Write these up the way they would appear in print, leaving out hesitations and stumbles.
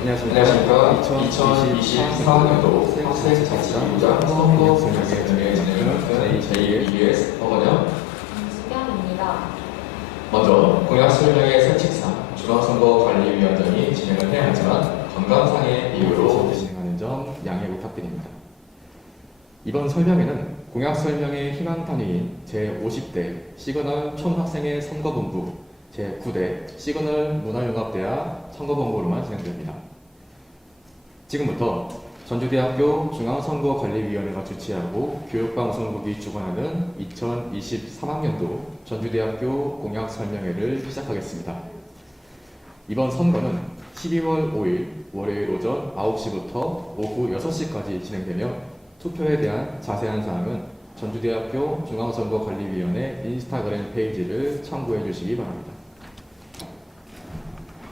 안녕하십니까. 2024년도 학생자치기부장 선거 설명회 진행을 제2EBS 허건영 수경입니다. 먼저 공약 설명회 설칙상 중앙선거관리위원장이 진행을 해야 하지만 건강상의 이유로 진행하는 점 양해 부탁드립니다. 이번 설명회는 공약 설명회 희망 단위인 제50대 시그널 총학생회 선거본부 제9대 시그널 문화융합대학 선거본부로만 진행됩니다. 지금부터 전주대학교 중앙선거관리위원회가 주최하고 교육방송국이 주관하는 2023학년도 전주대학교 공약설명회를 시작하겠습니다. 이번 선거는 12월 5일 월요일 오전 9시부터 오후 6시까지 진행되며 투표에 대한 자세한 사항은 전주대학교 중앙선거관리위원회 인스타그램 페이지를 참고해 주시기 바랍니다.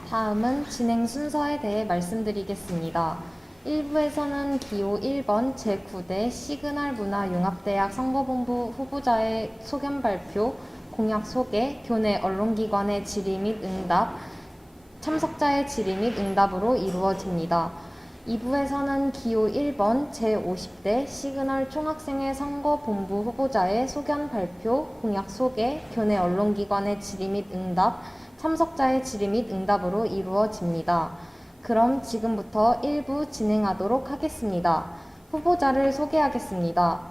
다음은 진행 순서에 대해 말씀드리겠습니다. 1부에서는 기호 1번 제9대 시그널 문화융합대학 선거본부 후보자의 소견 발표, 공약 소개, 교내 언론기관의 질의 및 응답, 참석자의 질의 및 응답으로 이루어집니다. 2부에서는 기호 1번 제50대 시그널 총학생회 선거본부 후보자의 소견 발표, 공약 소개, 교내 언론기관의 질의 및 응답, 참석자의 질의 및 응답으로 이루어집니다. 그럼 지금부터 1부 진행하도록 하겠습니다. 후보자를 소개하겠습니다.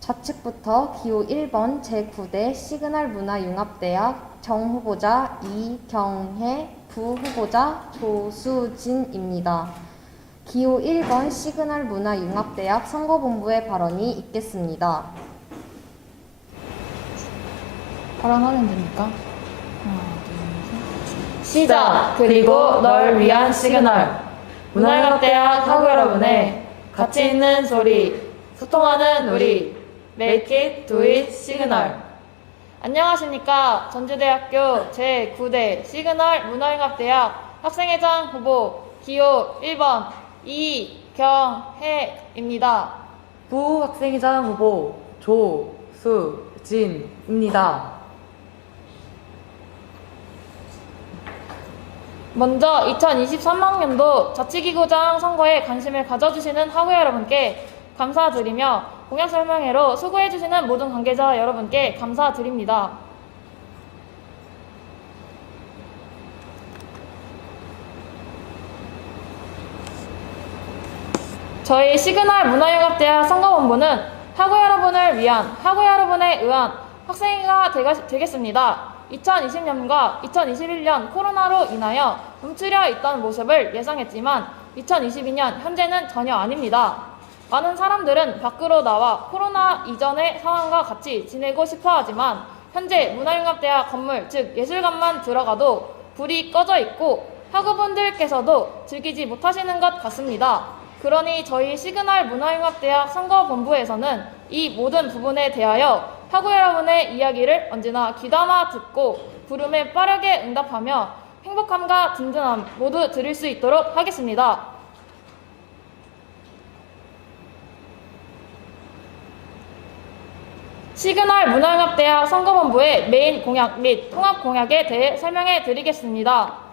좌측부터 기호 1번 제9대 시그널 문화융합대학 정후보자 이경혜, 부후보자 조수진입니다. 기호 1번 시그널 문화융합대학 선거본부의 발언이 있겠습니다. 발언하면 됩니까? 시작! 그리고 널 위한 시그널. 문화융합대학 학우 여러분의 가치 있는 소리, 소통하는 우리, Make it, do it, 시그널. 안녕하십니까. 전주대학교 제9대 시그널 문화융합대학 학생회장 후보 기호 1번 이경혜입니다. 부학생회장 후보 조수진입니다. 먼저 2023학년도 자치기구장 선거에 관심을 가져주시는 학우 여러분께 감사드리며 공약 설명회로 수고해주시는 모든 관계자 여러분께 감사드립니다. 저희 시그널 문화융합대학 선거본부는 학우 여러분을 위한, 학우 여러분에 의한 학생회가 되겠습니다. 2020년과 2021년 코로나로 인하여 움츠려 있던 모습을 예상했지만 2022년 현재는 전혀 아닙니다. 많은 사람들은 밖으로 나와 코로나 이전의 상황과 같이 지내고 싶어 하지만 현재 문화융합대학 건물, 즉 예술관만 들어가도 불이 꺼져 있고 학우분들께서도 즐기지 못하시는 것 같습니다. 그러니 저희 시그널 문화융합대학 선거본부에서는 이 모든 부분에 대하여 학우 여러분의 이야기를 언제나 귀담아 듣고 부름에 빠르게 응답하며 행복함과 든든함 모두 드릴 수 있도록 하겠습니다. 시그널 문화융합대학 선거본부의 메인 공약 및 통합 공약에 대해 설명해 드리겠습니다.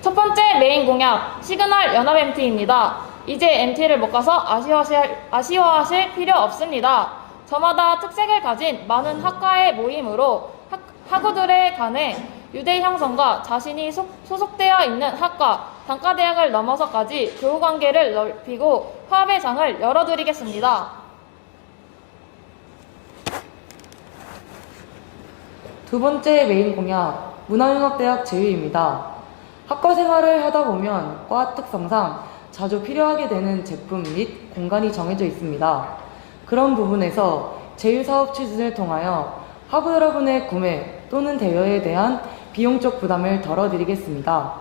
첫 번째 메인 공약, 시그널 연합 MT입니다. 이제 MT를 못 가서 아쉬워하실 필요 없습니다. 저마다 특색을 가진 많은 학과의 모임으로 학우들의 간의 유대 형성과 자신이 소속되어 있는 학과, 단과대학을 넘어서까지 교우관계를 넓히고 화합의 장을 열어드리겠습니다. 두 번째 메인 공약, 문화융합대학 제휴입니다. 학과 생활을 하다 보면 과 특성상 자주 필요하게 되는 제품 및 공간이 정해져 있습니다. 그런 부분에서 제휴사업 추진을 통하여 학우 여러분의 구매 또는 대여에 대한 비용적 부담을 덜어드리겠습니다.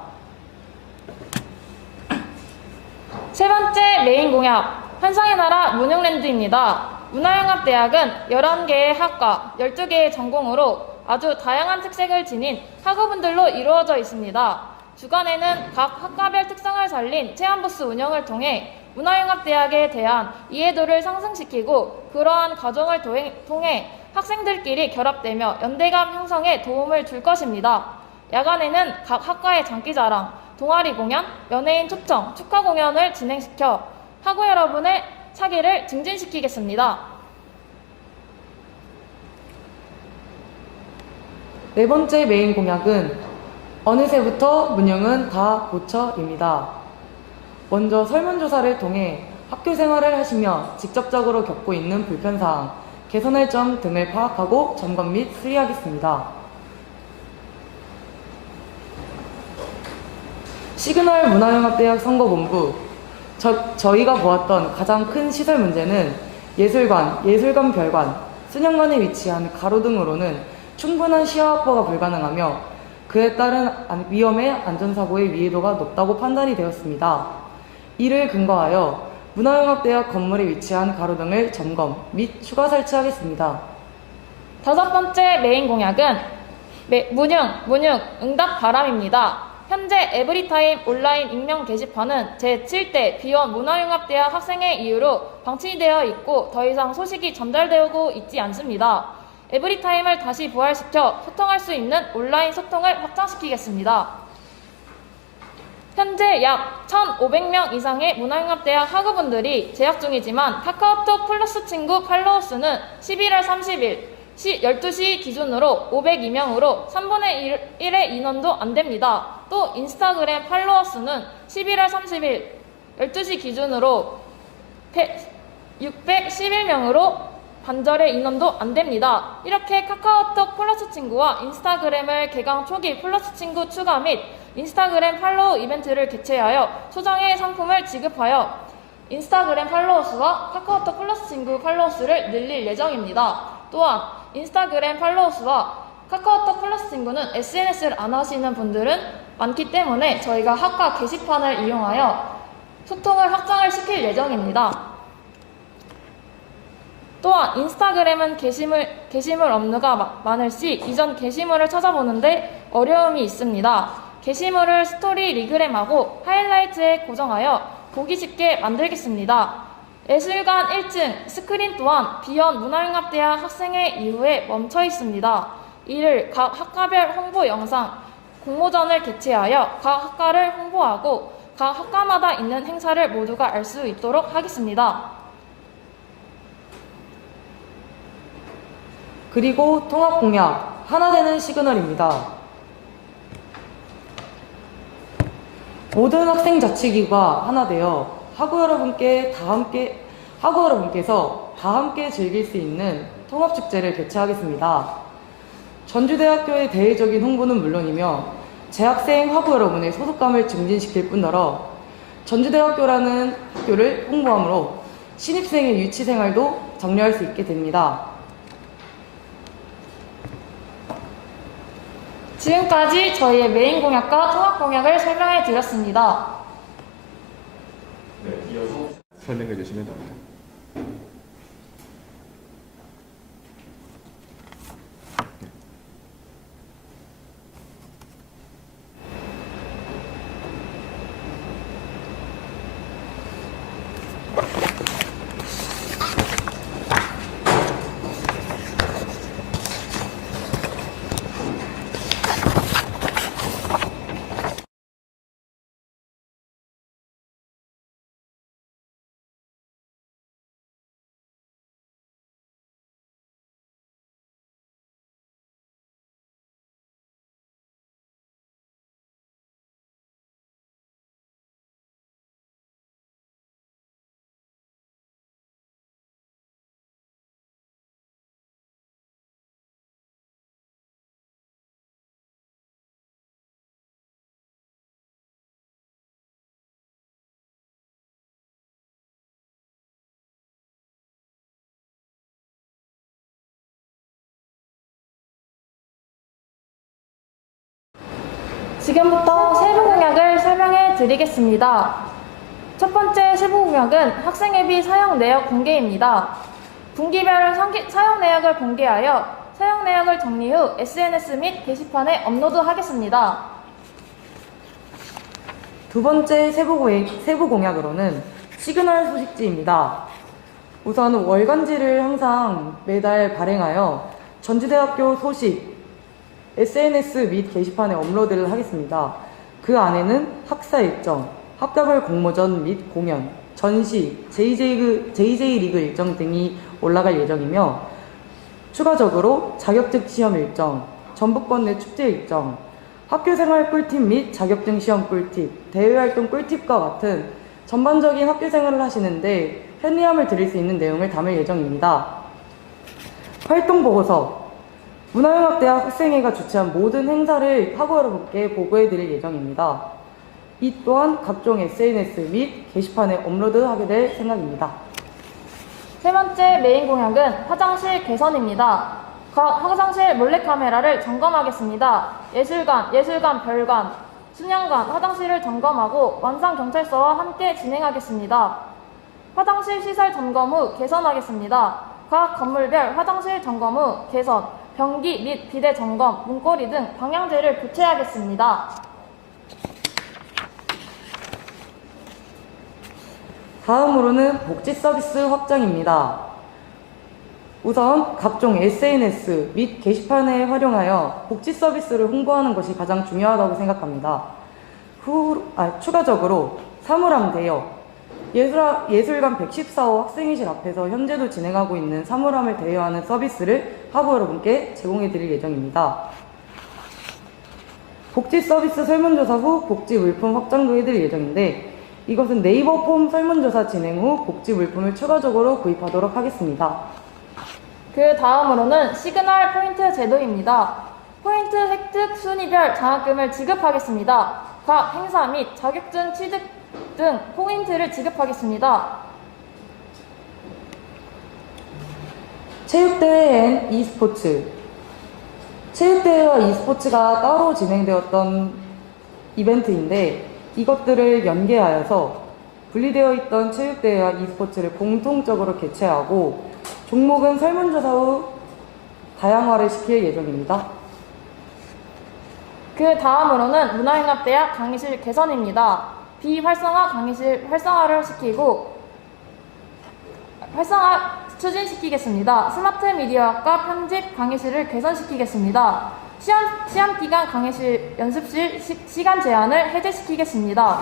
세 번째 메인 공약, 환상의 나라 문용랜드입니다. 문화융합대학은 11개의 학과, 12개의 전공으로 아주 다양한 특색을 지닌 학우분들로 이루어져 있습니다. 주간에는 각 학과별 특성을 살린 체험부스 운영을 통해 문화융합대학에 대한 이해도를 상승시키고 그러한 과정을 통해 학생들끼리 결합되며 연대감 형성에 도움을 줄 것입니다. 야간에는 각 학과의 장기자랑, 동아리 공연, 연예인 초청, 축하 공연을 진행시켜 학우 여러분의 차기를 증진시키겠습니다. 네 번째 메인 공약은 어느새부터 문영은 다 고쳐입니다. 먼저 설문조사를 통해 학교 생활을 하시며 직접적으로 겪고 있는 불편사항, 개선할 점 등을 파악하고 점검 및 수리하겠습니다. 시그널 문화융합대학 선거본부. 저희가 보았던 가장 큰 시설 문제는 예술관 별관, 수년관에 위치한 가로등으로는 충분한 시야 확보가 불가능하며 그에 따른 위험의 안전사고의 위해도가 높다고 판단이 되었습니다. 이를 근거하여 문화융합대학 건물에 위치한 가로등을 점검 및 추가 설치하겠습니다. 다섯 번째 메인 공약은 문융, 응답 바람입니다. 현재 에브리타임 온라인 익명 게시판은 제7대 비원 문화융합대학 학생의 이유로 방치되어 있고 더 이상 소식이 전달되고 있지 않습니다. 에브리타임을 다시 부활시켜 소통할 수 있는 온라인 소통을 확장시키겠습니다. 현재 약 1,500명 이상의 문화융합대학 학우분들이 재학 중이지만 카카오톡 플러스 친구 팔로워 수는 11월 30일 12시 기준으로 502명으로 3분의 1의 인원도 안됩니다. 또 인스타그램 팔로워 수는 11월 30일 12시 기준으로 611명으로 반절의 인원도 안됩니다. 이렇게 카카오톡 플러스 친구와 인스타그램을 개강 초기 플러스 친구 추가 및 인스타그램 팔로우 이벤트를 개최하여 소정의 상품을 지급하여 인스타그램 팔로워 수와 카카오톡 플러스 친구 팔로워 수를 늘릴 예정입니다. 또한 인스타그램 팔로워 수와 카카오톡 플러스 친구는 SNS를 안 하시는 분들은 많기 때문에 저희가 학과 게시판을 이용하여 소통을 확장을 시킬 예정입니다. 또한 인스타그램은 게시물 업무가 많을 시 이전 게시물을 찾아보는데 어려움이 있습니다. 게시물을 스토리 리그램하고 하이라이트에 고정하여 보기 쉽게 만들겠습니다. 예술관 1층 스크린 또한 비원 문화융합대학 학생회 이후에 멈춰 있습니다. 이를 각 학과별 홍보 영상, 공모전을 개최하여 각 학과를 홍보하고 각 학과마다 있는 행사를 모두가 알 수 있도록 하겠습니다. 그리고 통합 공약, 하나 되는 시그널입니다. 모든 학생 자치기구가 하나 되어 학우 여러분께서 다 함께 즐길 수 있는 통합축제를 개최하겠습니다. 전주대학교의 대외적인 홍보는 물론이며 재학생 학우 여러분의 소속감을 증진시킬 뿐더러 전주대학교라는 학교를 홍보함으로 신입생의 유치생활도 정리할 수 있게 됩니다. 지금까지 저희의 메인 공약과 통합 공약을 설명해 드렸습니다. 네, 이어서 설명해 주시면 됩니다. 지금부터 세부 공약을 설명해 드리겠습니다. 첫 번째 세부 공약은 학생 앱이 사용 내역 공개입니다. 분기별 사용 내역을 공개하여 사용 내역을 정리 후 SNS 및 게시판에 업로드하겠습니다. 두 번째 세부 공약으로는 시그널 소식지입니다. 우선 월간지를 항상 매달 발행하여 전주대학교 소식, SNS 및 게시판에 업로드를 하겠습니다. 그 안에는 학사 일정, 학과별 공모전 및 공연, 전시, JJ 리그 일정 등이 올라갈 예정이며 추가적으로 자격증 시험 일정, 전북권 내 축제 일정, 학교생활 꿀팁 및 자격증 시험 꿀팁, 대외활동 꿀팁과 같은 전반적인 학교생활을 하시는데 편리함을 드릴 수 있는 내용을 담을 예정입니다. 활동보고서, 문화융합대학 학생회가 주최한 모든 행사를 학우 여러분께 보고해드릴 예정입니다. 이 또한 각종 SNS 및 게시판에 업로드하게 될 생각입니다. 세 번째 메인 공약은 화장실 개선입니다. 각 화장실 몰래카메라를 점검하겠습니다. 예술관, 별관, 수련관, 화장실을 점검하고 완상경찰서와 함께 진행하겠습니다. 화장실 시설 점검 후 개선하겠습니다. 각 건물별 화장실 점검 후 개선, 변기 및 비대 점검, 문고리 등 방향제를 교체하겠습니다. 다음으로는 복지 서비스 확장입니다. 우선 각종 SNS 및 게시판에 활용하여 복지 서비스를 홍보하는 것이 가장 중요하다고 생각합니다. 추가적으로 사물함 대여, 예술관 114호 학생회실 앞에서 현재도 진행하고 있는 사물함을 대여하는 서비스를 학우 여러분께 제공해 드릴 예정입니다. 복지 서비스 설문조사 후 복지 물품 확장도 해드릴 예정인데 이것은 네이버 폼 설문조사 진행 후 복지 물품을 추가적으로 구입하도록 하겠습니다. 그 다음으로는 시그널 포인트 제도입니다. 포인트 획득 순위별 장학금을 지급하겠습니다. 각 행사 및 자격증 취득 등 포인트를 지급하겠습니다. 체육대회 앤 e스포츠, 체육대회와 e스포츠가 따로 진행되었던 이벤트인데 이것들을 연계하여서 분리되어 있던 체육대회와 e스포츠를 공통적으로 개최하고 종목은 설문조사 후 다양화를 시킬 예정입니다. 그 다음으로는 문화융합대학 강의실 개선입니다. 비활성화 강의실 활성화를 추진시키겠습니다. 스마트 미디어학과 편집 강의실을 개선시키겠습니다. 시험 기간 강의실 연습실 시간 제한을 해제시키겠습니다.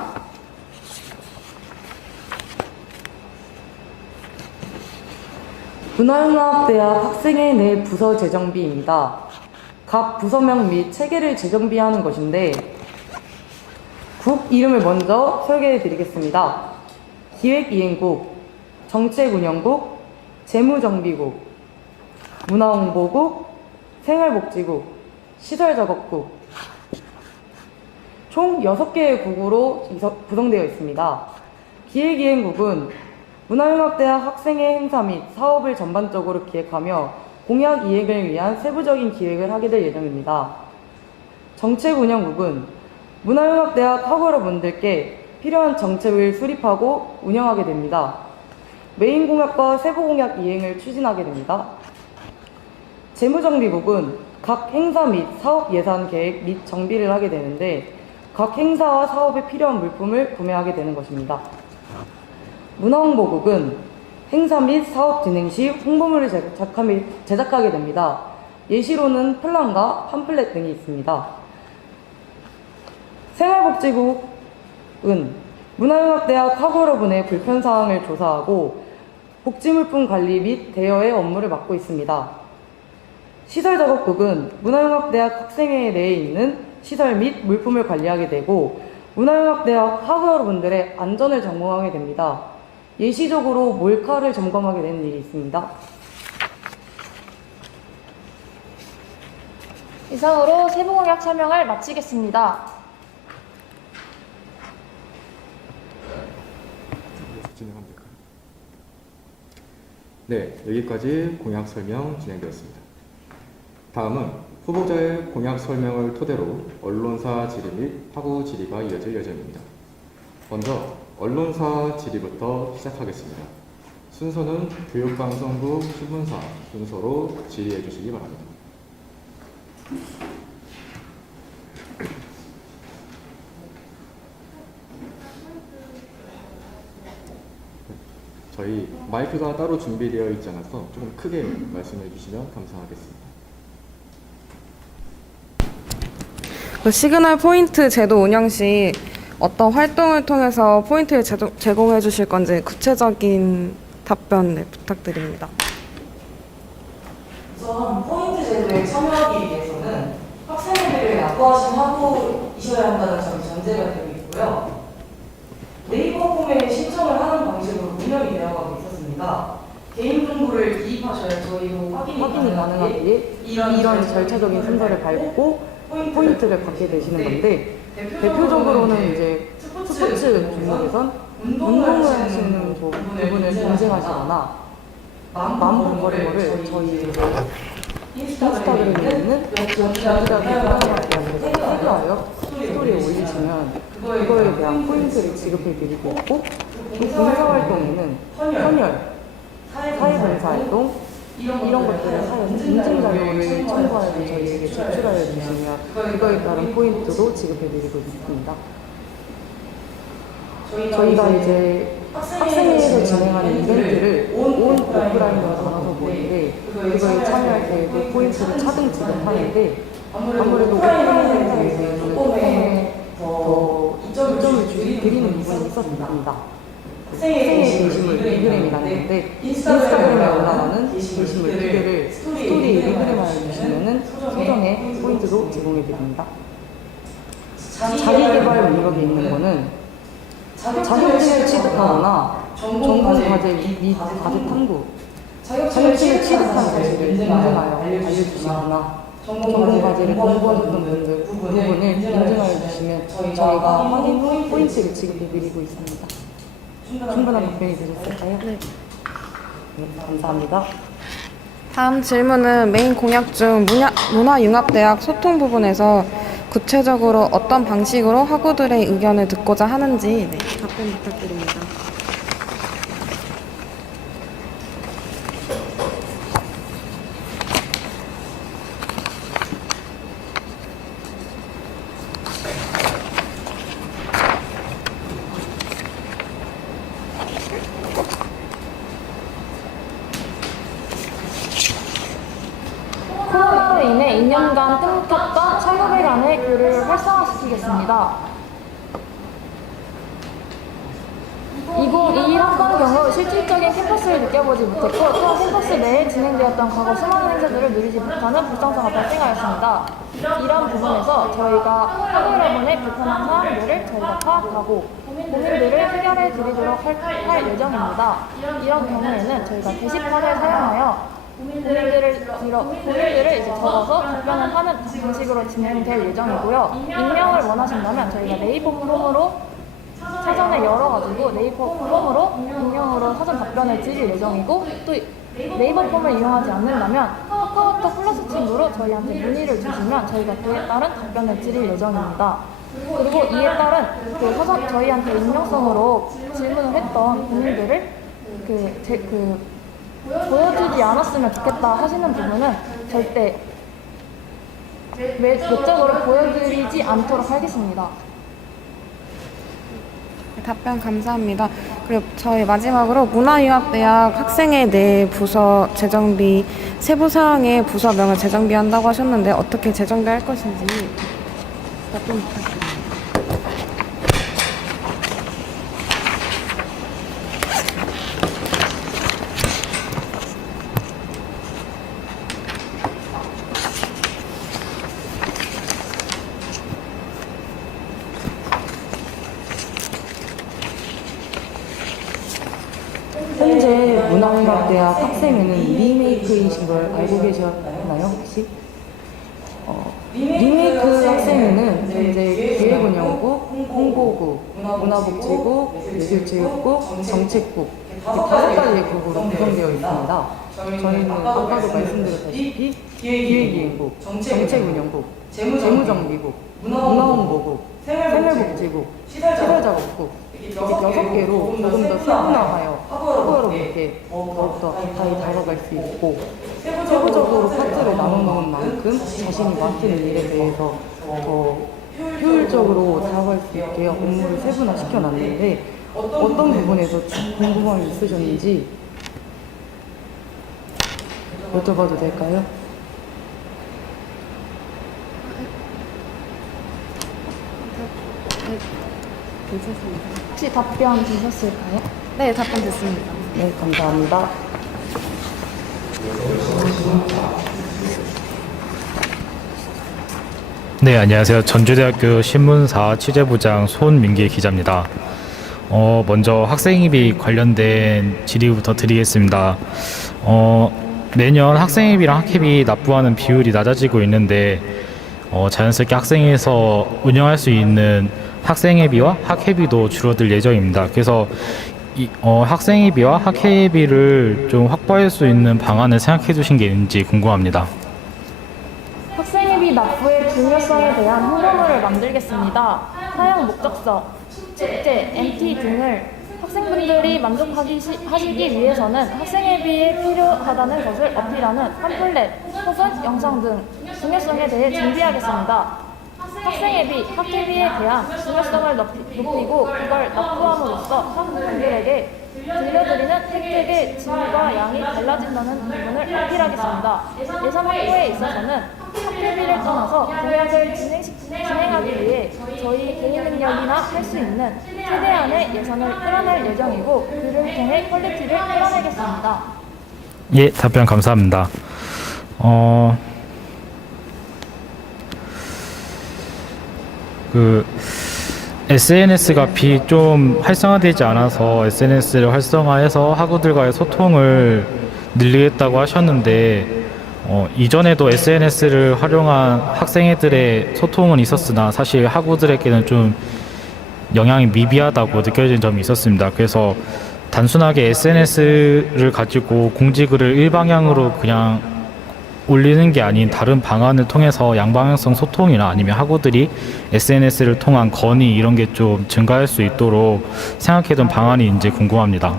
문화융합대학 학생회 내 부서 재정비입니다. 각 부서명 및 체계를 재정비하는 것인데 국 이름을 먼저 소개해 드리겠습니다. 기획이행국, 정책운영국, 재무정비국, 문화홍보국, 생활복지국, 시설작업국 총 6개의 국으로 구성되어 있습니다. 기획이행국은 문화융합대학 학생회 행사 및 사업을 전반적으로 기획하며 공약 이행을 위한 세부적인 기획을 하게 될 예정입니다. 정책운영국은 문화융합대학 학우 여러분들께 필요한 정책을 수립하고 운영하게 됩니다. 메인 공약과 세부 공약 이행을 추진하게 됩니다. 재무정비국은 각 행사 및 사업 예산 계획 및 정비를 하게 되는데 각 행사와 사업에 필요한 물품을 구매하게 되는 것입니다. 문화홍보국은 행사 및 사업 진행 시 홍보물을 제작하게 됩니다. 예시로는 플랜과 팜플렛 등이 있습니다. 생활복지국은 문화융합대학 학우 여러분의 불편사항을 조사하고 복지물품 관리 및 대여의 업무를 맡고 있습니다. 시설작업국은 문화융합대학 학생회 내에 있는 시설 및 물품을 관리하게 되고 문화융합대학 학우 여러분들의 안전을 점검하게 됩니다. 예시적으로 몰카를 점검하게 되는 일이 있습니다. 이상으로 세부공약 설명을 마치겠습니다. 진행하면 될까요? 네, 여기까지 공약 설명 진행되었습니다. 다음은 후보자의 공약 설명을 토대로 언론사 질의 및 학우 질의가 이어질 예정입니다. 먼저 언론사 질의부터 시작하겠습니다. 순서는 교육방송부 신문사 순서로 질의해 주시기 바랍니다. 저희 마이크가 따로 준비되어 있지 않아서 조금 크게 말씀해 주시면 감사하겠습니다. 시그널 포인트 제도 운영 시 어떤 활동을 통해서 포인트를 제공해 주실 건지 구체적인 답변 부탁드립니다. 우선 포인트 제도에 참여하기 위해서는 학생들을 약부하신 학부이셔야 한다는 점이 전제가 되고 있고요. 네이버 폼에 신청을 하는 방식으로 운영이 되어가고 있었습니다. 개인정보를 기입하셔야 저희도 확인이 가능하기에 이런 절차적인 순서를 밟고 포인트를 받게 되시는 건데, 대표적으로는 이제 스포츠 종목에선 운동을 하시는 부분을 경쟁하시거나 만번거리를 저희 인스타그램에 있는 경기자들과 태그하여 스토리에 올리시면 그거에 대한 포인트를 지급해 드리고 있고, 또 봉사활동에는 헌혈, 사회봉사활동 이런 것들을 하여서 인증 자료를 첨부하여 저희에게 제출하여 주시면 그거에 따른 포인트도 지급해 드리고 있습니다. 저희가 이제 학생회에서 진행하는 이벤트를 온 오프라인으로 나눠서 보는데, 그거에 참여할 때에도 포인트를 차등 지급하는데, 아무래도 오프라인 행사에서는 조금 더 이점을 드리는 부분이 있었습니다. 학생의 게시물 리그램이 나는데, 인스타그램에 올라가는 게시물 2개를 스토리 리그램하여 주시면 소정의 포인트도 제공해 드립니다. 자기개발 목록에 있는 거는 자격증을 취득하거나 전공 과제 및 과제 탐구, 자격증을 취득한 사실을 인증하여 알려주시거나 전공 과제를 공부하셨던 부분을 인증하여 주시면 저희가 확인 후 포인트를 지급해 드리고 있습니다. 충분한 답변이 되셨을까요? 네. 감사합니다. 다음 질문은 메인 공약 중 문화융합대학 소통 부분에서 구체적으로 어떤 방식으로 학우들의 의견을 듣고자 하는지 답변 부탁드립니다. 코로나로 인해 2년간 뜸묵혔던 참여회 간의 교류를 활성화시키겠습니다. 2021학번 경우 실질적인 캠퍼스를 느껴보지 못했고, 또 캠퍼스 내에 진행되었던 과거 수많은 행사들을 누리지 못하는 불상사가 발생하였습니다. 이런 부분에서 저희가 학우 여러분의 불편한 사항들을 저희가 파악하고 고민들을 해결해 드리도록 할 예정입니다. 이런 경우에는 저희가 게시판을 사용하여 고민들을 이제 적어서 답변을 하는 방식으로 진행될 예정이고요. 익명을 원하신다면 저희가 네이버 폼으로 사전에 열어가지고 네이버 폼으로 익명으로 사전 답변을 드릴 예정이고, 또 네이버 폼을 이용하지 않는다면 카카오톡 플러스 친구로 저희한테 문의를 주시면 저희가 그에 따른 답변을 드릴 예정입니다. 그리고 이에 따른 사전 저희한테 익명성으로 질문을 했던 고민들을 보여주지 않았으면 좋겠다 하시는 부분은 절대 외적으로 보여드리지 않도록 하겠습니다. 답변 감사합니다. 그리고 저희 마지막으로 문화융합대학 학생회 내 부서 재정비 세부 사항의 부서명을 재정비한다고 하셨는데 어떻게 재정비할 것인지 답변 부탁드립니다. 현재 문화융합대학 학생회는 리메이크이신 걸 알고 계셨나요, 혹시? 리메이크 학생회는 현재 기획운영국, 홍보국, 문화복지국, 예술체육국, 정책국 이렇게 5가지의 국으로 구성되어 있습니다. 저희는 아까도 말씀드렸다시피 기획위원국, 정책운영국, 재무정비국, 문화홍보국, 생활복지국, 시설작업국 이렇게 6개로 조금 더 세분화하여 학우 여러분께 더욱더 가까이 다가갈 수 있고, 세부적으로 파트를 나눠놓은 만큼 자신이 맡은 일에 대해서 더 효율적으로 다가갈 수 있게 업무를 세분화시켜놨는데, 어떤 부분에서 궁금함이 있으셨는지 여쭤봐도 될까요? 혹시 답변 되셨을까요? 네, 답변 됐습니다. 네, 감사합니다. 네, 안녕하세요. 전주대학교 신문사 취재부장 손민기 기자입니다. 먼저 학생회비 관련된 질의부터 드리겠습니다. 매년 학생회비랑 학회비 납부하는 비율이 낮아지고 있는데 자연스럽게 학생회에서 운영할 수 있는 학생회비와 학회비도 줄어들 예정입니다. 그래서 학생회비와 학회비를 좀 확보할 수 있는 방안을 생각해 두신 게 있는지 궁금합니다. 학생회비 납부의 중요성에 대한 홍보물을 만들겠습니다. 사용 목적서, 축제, MT 등을 학생분들이 만족하시기 위해서는 학생회비에 필요하다는 것을 어필하는 팜플렛 혹은 영상 등 중요성에 대해 준비하겠습니다. 학생회비, 학회비에 대한 중요성을 높이고 그걸 납부함으로써 학생분들에게 들려드리는 혜택의 질과 양이 달라진다는 부분을 어필하겠습니다. 예산 확보에 있어서는 학회비를 떠나서 공약을 진행하기 위해 저희 개인 능력이나 할 수 있는 최대한의 예산을 끌어낼 예정이고 그를 통해 퀄리티를 끌어내겠습니다. 예, 답변 감사합니다. SNS가 좀 활성화되지 않아서 SNS를 활성화해서 학우들과의 소통을 늘리겠다고 하셨는데, 이전에도 SNS를 활용한 학생회들의 소통은 있었으나 사실 학우들에게는 좀 영향이 미비하다고 느껴진 점이 있었습니다. 그래서 단순하게 SNS를 가지고 공지글을 일방향으로 그냥 올리는 게 아닌 다른 방안을 통해서 양방향성 소통이나 아니면 학우들이 SNS를 통한 건의 이런 게 좀 증가할 수 있도록 생각해둔 방안이 있는지 궁금합니다.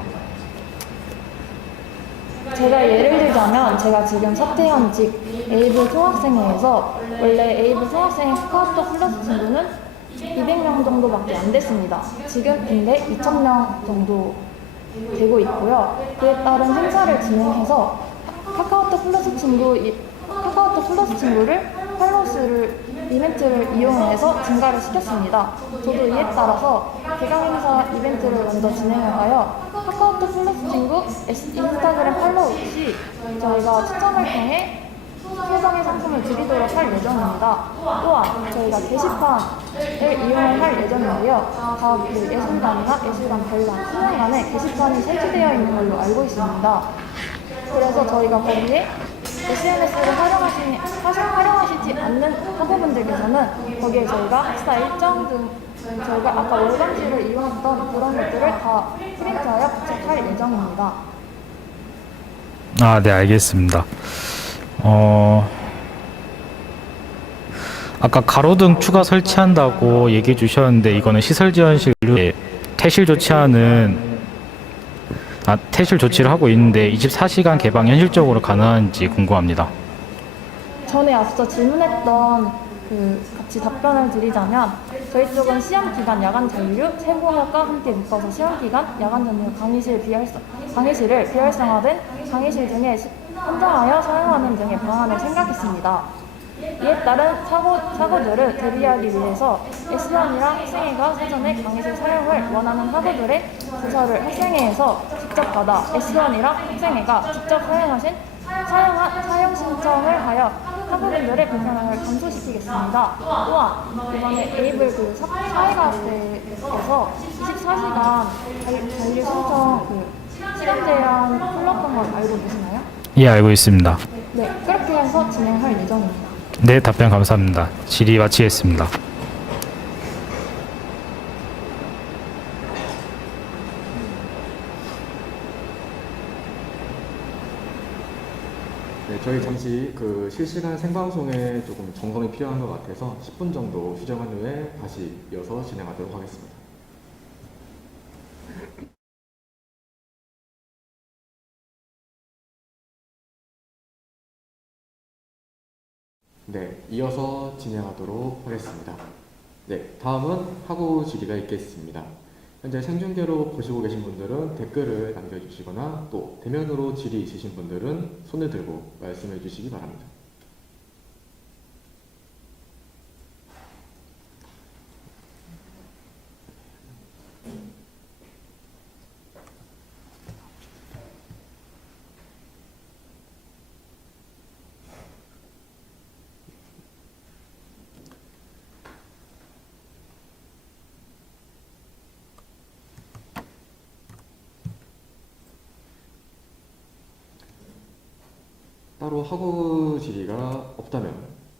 제가 예를 들자면 제가 지금 서태현직 에이블 총학생회에서 원래 에이블 총학생회 카카오톡 플러스 친구는 200명 정도밖에 안 됐습니다. 지금 근데 2,000명 정도 되고 있고요. 그에 따른 행사를 진행해서 카카오톡 플러스 친구를 팔로우수를 이벤트를 이용해서 증가를 시켰습니다. 저도 이에 따라서 개강 행사 이벤트를 먼저 진행하여 카카오톡 플러스 친구 인스타그램 팔로우 시 저희가 추첨을 통해 최상의 상품을 드리도록 할 예정입니다. 또한 저희가 게시판을 이용을 할 예정인데요. 각 예술관이나 예술관 별관, 수련관에 게시판이 설치되어 있는 걸로 알고 있습니다. 그래서 저희가 거기에 SNS를 활용하시지 않는 학우분들께서는 거기에 저희가 학사 일정 등 저희가 아까 월간지를 이용했던 그런 것들을 다 프린트하여 부착할 예정입니다. 네, 알겠습니다. 아까 가로등 추가 설치한다고 얘기해 주셨는데 이거는 시설 지원실로 퇴실 조치를 하고 있는데 24시간 개방 현실적으로 가능한지 궁금합니다. 전에 앞서 질문했던 같이 답변을 드리자면 저희 쪽은 시험 기간 야간 잔류, 세부학과 함께 묶어서 시험 기간 야간 잔류 강의실을 비활성화된 강의실 등에 선정하여 사용하는 등의 방안을 생각했습니다. 이에 따른 사고들을 대비하기 위해서 S반이랑 학생회가 사전에 강의실 사용을 원하는 학우들의 부서를 학생회에서 직접 받아 S반이랑 학생회가 직접 사용 신청을 하여 학우분들의 불편함을 감소시키겠습니다. 또한 이번에 에이블 사회과학대에서 24시간 잔류 신청 시간 제한 풀렸던 건 알고 계시나요? 예, 알고 있습니다. 네, 그렇게 해서 진행할 예정입니다. 네, 답변 감사합니다. 질의 마치겠습니다. 네, 저희 잠시 실시간 생방송에 조금 점검이 필요한 것 같아서 10분 정도 휴정한 후에 다시 이어서 진행하도록 하겠습니다. 네, 이어서 진행하도록 하겠습니다. 네, 다음은 학우 질의가 있겠습니다. 현재 생중계로 보시고 계신 분들은 댓글을 남겨주시거나 또 대면으로 질의 있으신 분들은 손을 들고 말씀해 주시기 바랍니다. 따로 하고 질의가 없다면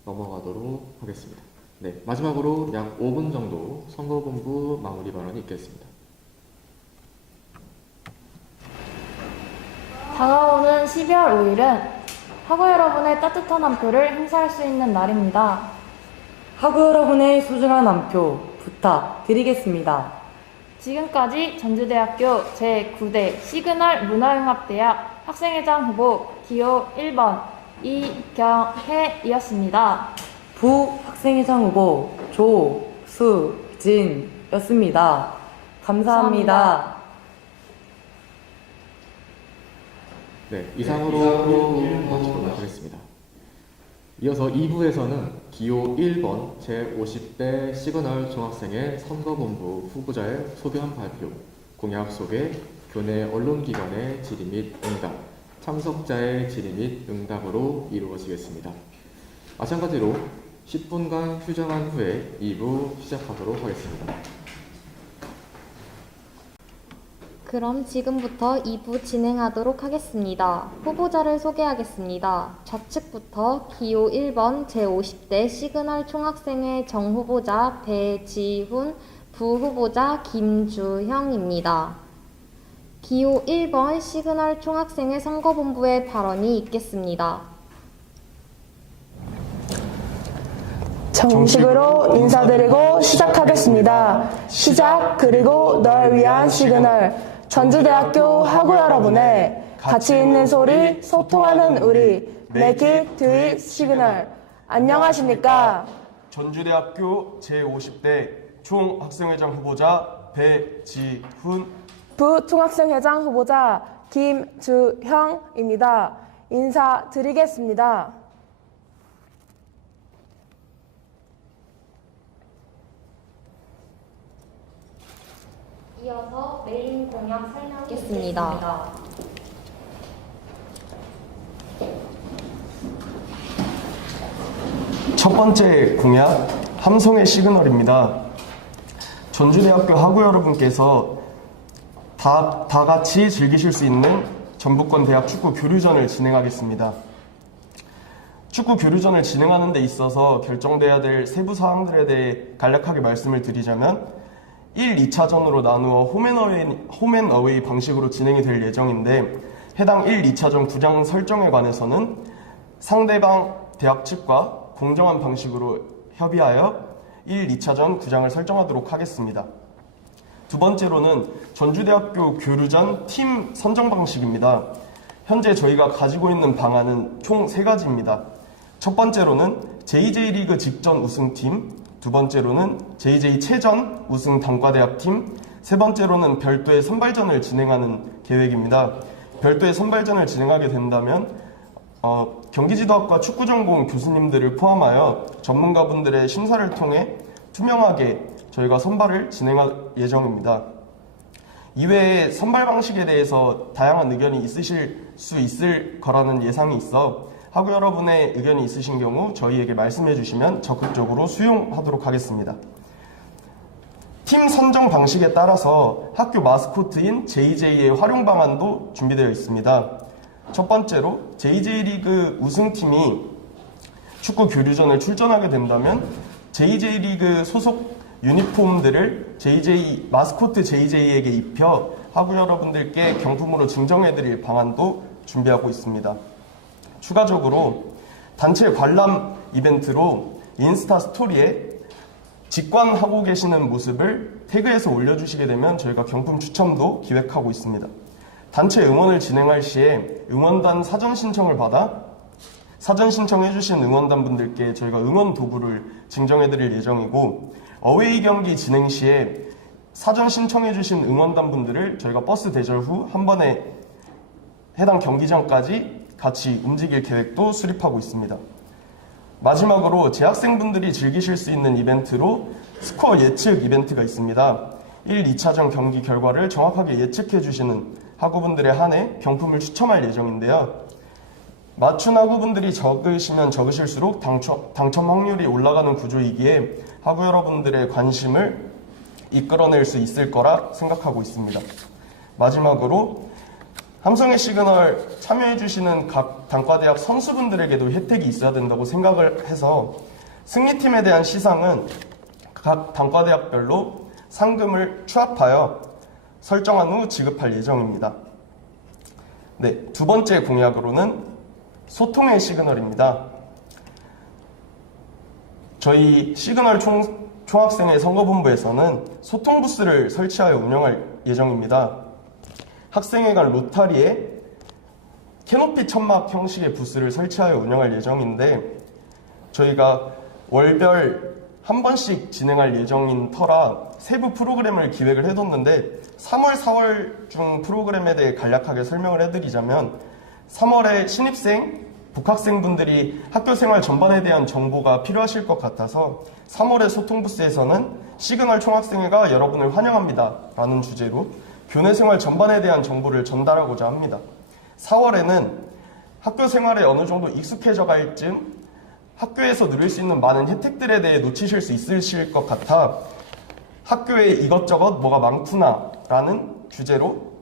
넘어가도록 하겠습니다. 네, 마지막으로 약 5분 정도 선거본부 마무리 발언이 있겠습니다. 다가오는 12월 5일은 학우 여러분의 따뜻한 한 표를 행사할 수 있는 날입니다. 학우 여러분의 소중한 한 표 부탁드리겠습니다. 지금까지 전주대학교 제9대 시그널 문화융합대학 학생회장 후보 기호 1번 이경혜이었습니다. 부학생회장 후보 조수진이었습니다. 감사합니다. 네, 이상으로 마치도록 하겠습니다. 이어서 2부에서는 기호 1번 제50대 시그널 중학생의 선거본부 후보자의 소견 발표, 공약 소개, 교내 언론기관의 질의 및 응답, 참석자의 질의 및 응답으로 이루어지겠습니다. 마찬가지로 10분간 휴정한 후에 2부 시작하도록 하겠습니다. 그럼 지금부터 2부 진행하도록 하겠습니다. 후보자를 소개하겠습니다. 좌측부터 기호 1번 제50대 시그널 총학생회 정후보자 배지훈, 부후보자 김주형입니다. 기호 1번 시그널 총학생회 선거본부의 발언이 있겠습니다. 정식으로 인사드리고 시작하겠습니다. 시작 그리고 널 위한 시그널. 전주대학교 학우 여러분의 가치 있는 소리, 소통하는 우리, Make it do it 시그널. 안녕하십니까? 전주대학교 제50대 총학생회장 후보자 배지훈, 부총학생회장 후보자 김주형입니다. 인사드리겠습니다. 이어서 메인 공약 설명하겠습니다. 첫 번째 공약, 함성의 시그널입니다. 전주대학교 학우 여러분께서 다 같이 즐기실 수 있는 전북권 대학 축구 교류전을 진행하겠습니다. 축구 교류전을 진행하는 데 있어서 결정돼야 될 세부 사항들에 대해 간략하게 말씀을 드리자면 1, 2차전으로 나누어 홈앤어웨이 방식으로 진행이 될 예정인데 해당 1, 2차전 구장 설정에 관해서는 상대방 대학 측과 공정한 방식으로 협의하여 1, 2차전 구장을 설정하도록 하겠습니다. 두 번째로는 전주대학교 교류전 팀 선정 방식입니다. 현재 저희가 가지고 있는 방안은 총 3가지입니다. 첫 번째로는 JJ리그 직전 우승팀, 두 번째로는 JJ 체전 우승 단과대학팀, 세 번째로는 별도의 선발전을 진행하는 계획입니다. 별도의 선발전을 진행하게 된다면 경기지도학과 축구전공 교수님들을 포함하여 전문가분들의 심사를 통해 투명하게 저희가 선발을 진행할 예정입니다. 이외에 선발 방식에 대해서 다양한 의견이 있으실 수 있을 거라는 예상이 있어 학우 여러분의 의견이 있으신 경우 저희에게 말씀해 주시면 적극적으로 수용하도록 하겠습니다. 팀 선정 방식에 따라서 학교 마스코트인 JJ의 활용 방안도 준비되어 있습니다. 첫 번째로 JJ리그 우승팀이 축구 교류전을 출전하게 된다면 JJ리그 소속 유니폼들을 마스코트 JJ에게 입혀 학우 여러분들께 경품으로 증정해드릴 방안도 준비하고 있습니다. 추가적으로 단체 관람 이벤트로 인스타 스토리에 직관하고 계시는 모습을 태그해서 올려주시게 되면 저희가 경품 추첨도 기획하고 있습니다. 단체 응원을 진행할 시에 응원단 사전 신청을 받아 사전 신청해주신 응원단 분들께 저희가 응원 도구를 증정해드릴 예정이고 어웨이 경기 진행 시에 사전 신청해주신 응원단 분들을 저희가 버스 대절 후 한 번에 해당 경기장까지 같이 움직일 계획도 수립하고 있습니다. 마지막으로 재학생분들이 즐기실 수 있는 이벤트로 스코어 예측 이벤트가 있습니다. 1, 2차전 경기 결과를 정확하게 예측해 주시는 학우분들에 한해 경품을 추첨할 예정인데요. 맞춘 학우분들이 적으시면 적으실수록 당첨 확률이 올라가는 구조이기에 학우 여러분들의 관심을 이끌어낼 수 있을 거라 생각하고 있습니다. 마지막으로 함성의 시그널 참여해주시는 각 단과대학 선수분들에게도 혜택이 있어야 된다고 생각을 해서 승리팀에 대한 시상은 각 단과대학별로 상금을 추합하여 설정한 후 지급할 예정입니다. 네, 두 번째 공약으로는 소통의 시그널입니다. 저희 시그널 총학생회 선거본부에서는 소통 부스를 설치하여 운영할 예정입니다. 학생회 간 로타리에 캐노피 천막 형식의 부스를 설치하여 운영할 예정인데 저희가 월별 한 번씩 진행할 예정인 터라 세부 프로그램을 기획을 해뒀는데 3월, 4월 중 프로그램에 대해 간략하게 설명을 해드리자면 3월에 신입생, 복학생분들이 학교 생활 전반에 대한 정보가 필요하실 것 같아서 3월의 소통부스에서는 시그널 총학생회가 여러분을 환영합니다 라는 주제로 교내 생활 전반에 대한 정보를 전달하고자 합니다. 4월에는 학교 생활에 어느 정도 익숙해져 갈 쯤 학교에서 누릴 수 있는 많은 혜택들에 대해 놓치실 수 있으실 것 같아 학교에 이것저것 뭐가 많구나 라는 주제로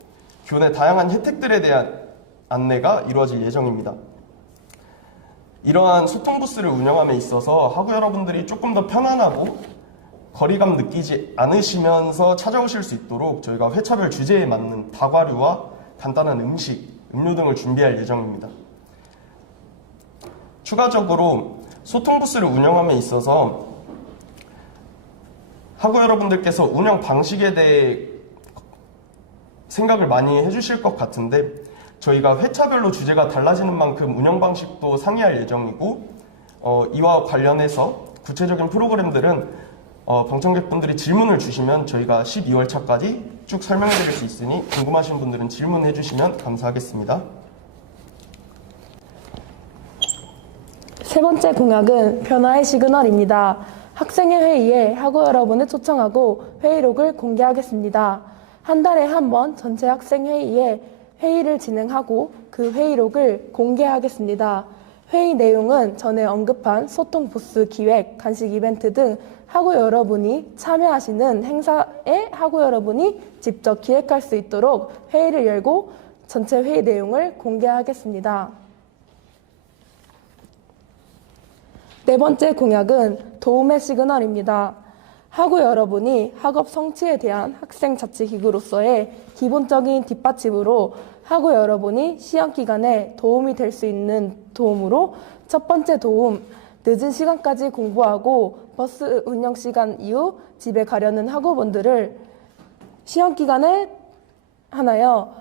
교내 다양한 혜택들에 대한 안내가 이루어질 예정입니다. 이러한 소통부스를 운영함에 있어서 학우 여러분들이 조금 더 편안하고 거리감 느끼지 않으시면서 찾아오실 수 있도록 저희가 회차별 주제에 맞는 다과류와 간단한 음식, 음료 등을 준비할 예정입니다. 추가적으로 소통부스를 운영함에 있어서 학우 여러분들께서 운영 방식에 대해 생각을 많이 해주실 것 같은데 저희가 회차별로 주제가 달라지는 만큼 운영 방식도 상의할 예정이고 이와 관련해서 구체적인 프로그램들은 방청객분들이 질문을 주시면 저희가 12월 차까지 쭉 설명해 드릴 수 있으니 궁금하신 분들은 질문해 주시면 감사하겠습니다. 세 번째 공약은 변화의 시그널입니다. 학생회 회의에 학우 여러분을 초청하고 회의록을 공개하겠습니다. 한 달에 한 번 전체 학생 회의에 회의를 진행하고 그 회의록을 공개하겠습니다. 회의 내용은 전에 언급한 소통 부스 기획, 간식 이벤트 등 학우 여러분이 참여하시는 행사에 학우 여러분이 직접 기획할 수 있도록 회의를 열고 전체 회의 내용을 공개하겠습니다. 네 번째 공약은 도움의 시그널입니다. 학우 여러분이 학업 성취에 대한 학생 자치기구로서의 기본적인 뒷받침으로 학우 여러분이 시험 기간에 도움이 될 수 있는 도움으로 첫 번째 도움, 늦은 시간까지 공부하고 버스 운영 시간 이후 집에 가려는 학우분들을 시험 기간에 하나여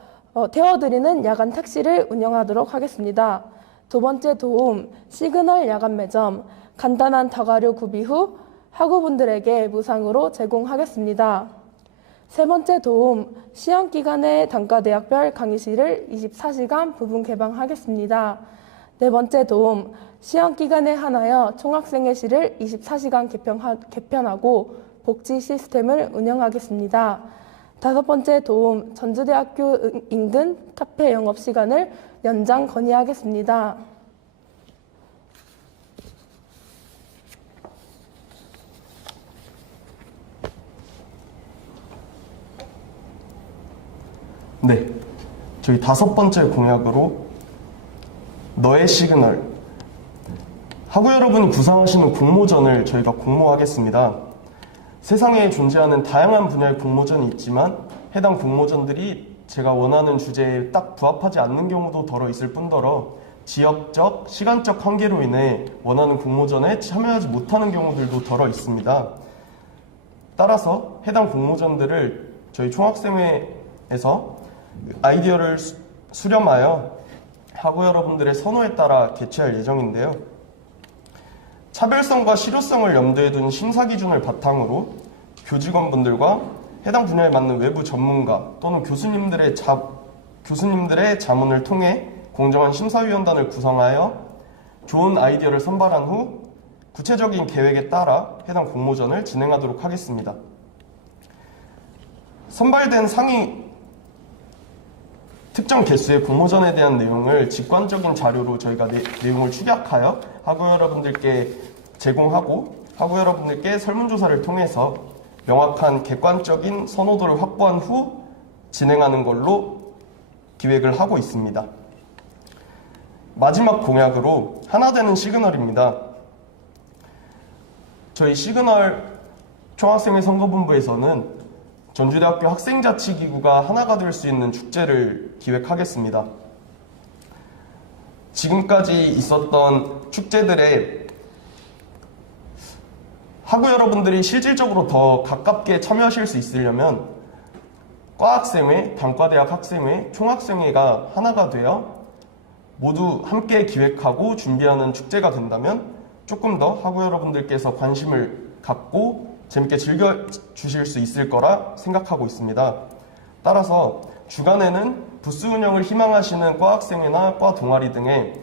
태워드리는 야간 택시를 운영하도록 하겠습니다. 두 번째 도움, 시그널 야간 매점, 간단한 다과류 구비 후 학우분들에게 무상으로 제공하겠습니다. 세 번째 도움, 시험 기간에 단과대학별 강의실을 24시간 부분 개방하겠습니다. 네 번째 도움, 시험 기간에 한하여 총학생회실을 24시간 개편하고 복지 시스템을 운영하겠습니다. 다섯 번째 도움, 전주대학교 인근 카페 영업시간을 연장 건의하겠습니다. 네, 저희 다섯 번째 공약으로 너의 시그널, 학우 여러분이 구상하시는 공모전을 저희가 공모하겠습니다. 세상에 존재하는 다양한 분야의 공모전이 있지만 해당 공모전들이 제가 원하는 주제에 딱 부합하지 않는 경우도 덜어 있을 뿐더러 지역적, 시간적 한계로 인해 원하는 공모전에 참여하지 못하는 경우들도 덜어 있습니다. 따라서 해당 공모전들을 저희 총학생회에서 아이디어를 수렴하여 학우 여러분들의 선호에 따라 개최할 예정인데요. 차별성과 실효성을 염두에 둔 심사 기준을 바탕으로 교직원분들과 해당 분야에 맞는 외부 전문가 또는 교수님들의 자문을 통해 공정한 심사위원단을 구성하여 좋은 아이디어를 선발한 후 구체적인 계획에 따라 해당 공모전을 진행하도록 하겠습니다. 선발된 상위 특정 개수의 공모전에 대한 내용을 직관적인 자료로 저희가 내용을 축약하여 학우 여러분들께 제공하고 학우 여러분들께 설문조사를 통해서 명확한 객관적인 선호도를 확보한 후 진행하는 걸로 기획을 하고 있습니다. 마지막 공약으로 하나 되는 시그널입니다. 저희 시그널 총학생회 선거본부에서는 전주대학교 학생자치기구가 하나가 될 수 있는 축제를 기획하겠습니다. 지금까지 있었던 축제들에 학우 여러분들이 실질적으로 더 가깝게 참여하실 수 있으려면 과학생회, 단과대학 학생회, 총학생회가 하나가 되어 모두 함께 기획하고 준비하는 축제가 된다면 조금 더 학우 여러분들께서 관심을 갖고 재밌게 즐겨주실 수 있을 거라 생각하고 있습니다. 따라서 주간에는 부스 운영을 희망하시는 과학생회나 과 동아리 등의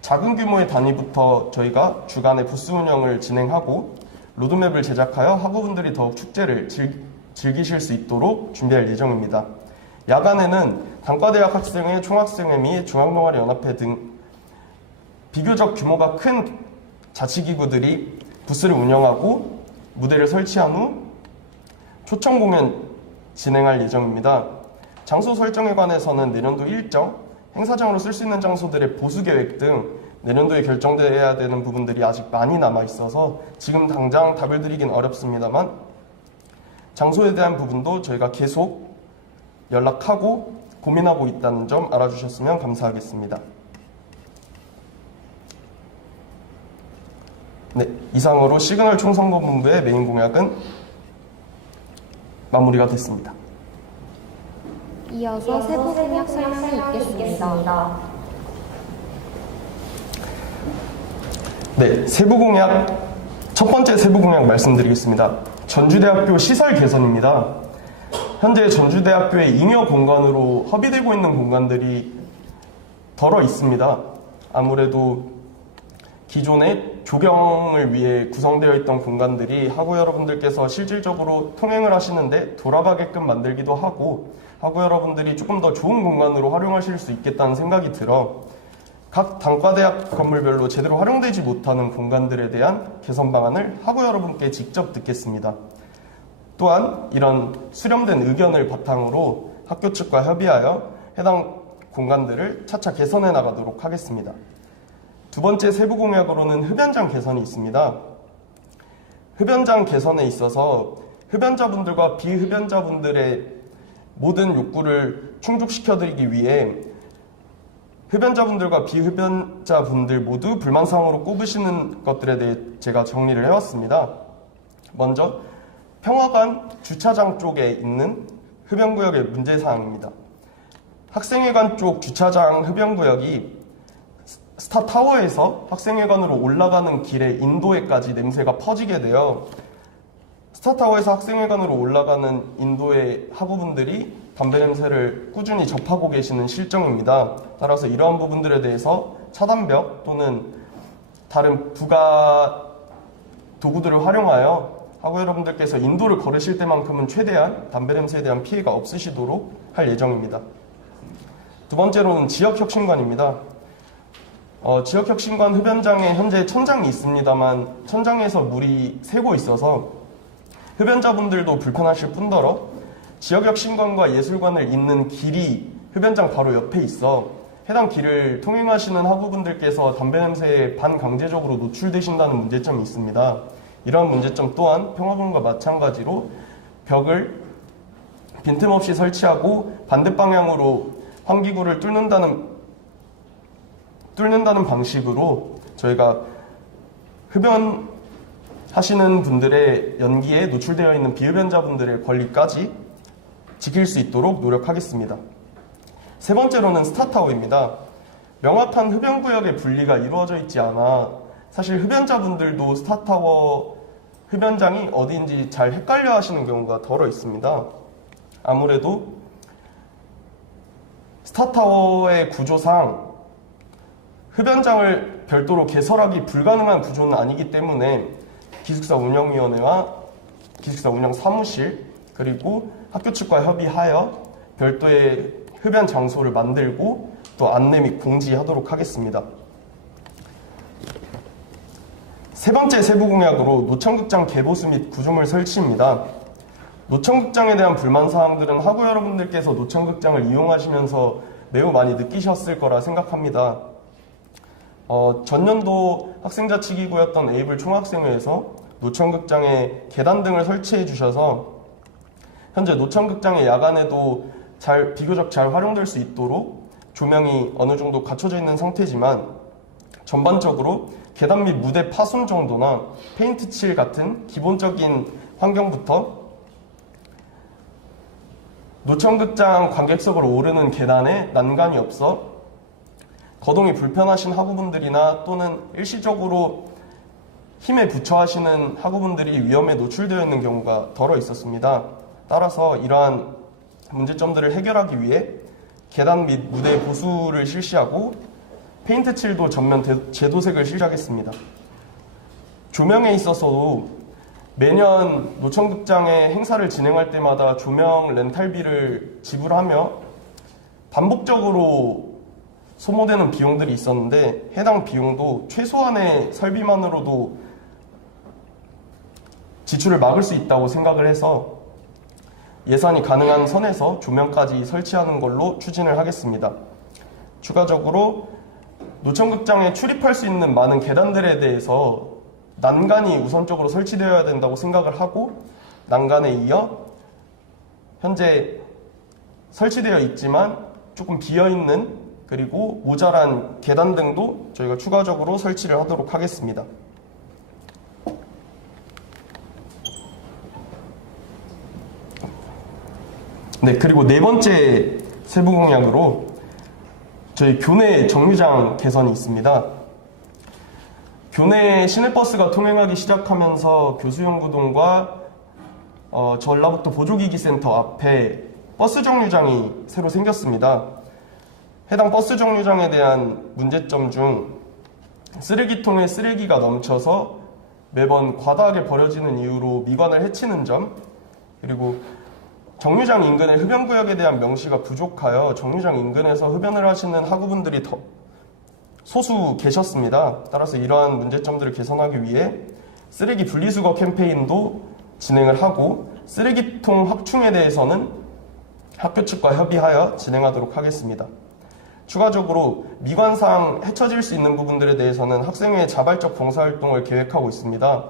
작은 규모의 단위부터 저희가 주간에 부스 운영을 진행하고 로드맵을 제작하여 학우분들이 더욱 축제를 즐기실 수 있도록 준비할 예정입니다. 야간에는 단과대학 학생회, 총학생회 및 중앙동아리 연합회 등 비교적 규모가 큰 자치기구들이 부스를 운영하고 무대를 설치한 후 초청 공연 진행할 예정입니다. 장소 설정에 관해서는 내년도 일정, 행사장으로 쓸 수 있는 장소들의 보수 계획 등 내년도에 결정돼야 되는 부분들이 아직 많이 남아 있어서 지금 당장 답을 드리긴 어렵습니다만 장소에 대한 부분도 저희가 계속 연락하고 고민하고 있다는 점 알아주셨으면 감사하겠습니다. 네, 이상으로 시그널 총선거본부의 메인 공약은 마무리가 됐습니다. 이어서 세부 공약 설명이 있겠습니다. 네, 세부 공약 첫 번째 세부 공약 말씀드리겠습니다. 전주대학교 시설 개선입니다. 현재 전주대학교의 잉여 공간으로 허비되고 있는 공간들이 덜어 있습니다. 아무래도 기존에 조경을 위해 구성되어 있던 공간들이 학우 여러분들께서 실질적으로 통행을 하시는데 돌아가게끔 만들기도 하고 학우 여러분들이 조금 더 좋은 공간으로 활용하실 수 있겠다는 생각이 들어 각 단과대학 건물별로 제대로 활용되지 못하는 공간들에 대한 개선 방안을 학우 여러분께 직접 듣겠습니다. 또한 이런 수렴된 의견을 바탕으로 학교 측과 협의하여 해당 공간들을 차차 개선해 나가도록 하겠습니다. 두 번째 세부 공약으로는 흡연장 개선이 있습니다. 흡연장 개선에 있어서 흡연자분들과 비흡연자분들의 모든 욕구를 충족시켜드리기 위해 흡연자분들과 비흡연자분들 모두 불만사항으로 꼽으시는 것들에 대해 제가 정리를 해왔습니다. 먼저 평화관 주차장 쪽에 있는 흡연구역의 문제사항입니다. 학생회관 쪽 주차장 흡연구역이 스타타워에서 학생회관으로 올라가는 길의 인도에까지 냄새가 퍼지게 되어 스타타워에서 학생회관으로 올라가는 인도의 학우분들이 담배 냄새를 꾸준히 접하고 계시는 실정입니다. 따라서 이러한 부분들에 대해서 차단벽 또는 다른 부가 도구들을 활용하여 학우 여러분들께서 인도를 걸으실 때만큼은 최대한 담배 냄새에 대한 피해가 없으시도록 할 예정입니다. 두 번째로는 지역혁신관입니다. 지역혁신관 흡연장에 현재 천장이 있습니다만 천장에서 물이 새고 있어서 흡연자분들도 불편하실 뿐더러 지역혁신관과 예술관을 잇는 길이 흡연장 바로 옆에 있어 해당 길을 통행하시는 학우분들께서 담배 냄새에 반강제적으로 노출되신다는 문제점이 있습니다. 이러한 문제점 또한 평화관과 마찬가지로 벽을 빈틈없이 설치하고 반대 방향으로 환기구를 뚫는다는 방식으로 저희가 흡연하시는 분들의 연기에 노출되어 있는 비흡연자분들의 권리까지 지킬 수 있도록 노력하겠습니다. 세 번째로는 스타타워입니다. 명확한 흡연구역의 분리가 이루어져 있지 않아 사실 흡연자분들도 스타타워 흡연장이 어디인지 잘 헷갈려 하시는 경우가 덜어 있습니다. 아무래도 스타타워의 구조상 흡연장을 별도로 개설하기 불가능한 구조는 아니기 때문에 기숙사 운영위원회와 기숙사 운영 사무실 그리고 학교 측과 협의하여 별도의 흡연 장소를 만들고 또 안내 및 공지하도록 하겠습니다. 세 번째 세부 공약으로 노천극장 개보수 및 구조물 설치입니다. 노천극장에 대한 불만사항들은 학우 여러분들께서 노천극장을 이용하시면서 매우 많이 느끼셨을 거라 생각합니다. 전년도 학생자치기구였던 에이블 총학생회에서 노천극장에 계단 등을 설치해 주셔서 현재 노천극장의 야간에도 비교적 잘 활용될 수 있도록 조명이 어느 정도 갖춰져 있는 상태지만 전반적으로 계단 및 무대 파손 정도나 페인트 칠 같은 기본적인 환경부터 노천극장 관객석으로 오르는 계단에 난간이 없어 거동이 불편하신 학우분들이나 또는 일시적으로 힘에 부처 하시는 학우분들이 위험에 노출되어 있는 경우가 덜어 있었습니다. 따라서 이러한 문제점들을 해결하기 위해 계단 및 무대 보수를 실시하고 페인트 칠도 전면 재도색을 실시하겠습니다. 조명에 있어서도 매년 노천극장의 행사를 진행할 때마다 조명 렌탈비를 지불하며 반복적으로 소모되는 비용들이 있었는데 해당 비용도 최소한의 설비만으로도 지출을 막을 수 있다고 생각을 해서 예산이 가능한 선에서 조명까지 설치하는 걸로 추진을 하겠습니다. 추가적으로 노천극장에 출입할 수 있는 많은 계단들에 대해서 난간이 우선적으로 설치되어야 된다고 생각을 하고 난간에 이어 현재 설치되어 있지만 조금 비어있는 그리고 모자란 계단 등도 저희가 추가적으로 설치를 하도록 하겠습니다. 네, 그리고 네 번째 세부 공약으로 저희 교내 정류장 개선이 있습니다. 교내 시내버스가 통행하기 시작하면서 교수연구동과 전라북도 보조기기센터 앞에 버스 정류장이 새로 생겼습니다. 해당 버스 정류장에 대한 문제점 중 쓰레기통에 쓰레기가 넘쳐서 매번 과다하게 버려지는 이유로 미관을 해치는 점, 그리고 정류장 인근의 흡연구역에 대한 명시가 부족하여 정류장 인근에서 흡연을 하시는 학우분들이 소수 계셨습니다. 따라서 이러한 문제점들을 개선하기 위해 쓰레기 분리수거 캠페인도 진행을 하고 쓰레기통 확충에 대해서는 학교 측과 협의하여 진행하도록 하겠습니다. 추가적으로 미관상 헤쳐질 수 있는 부분들에 대해서는 학생회 자발적 봉사활동을 계획하고 있습니다.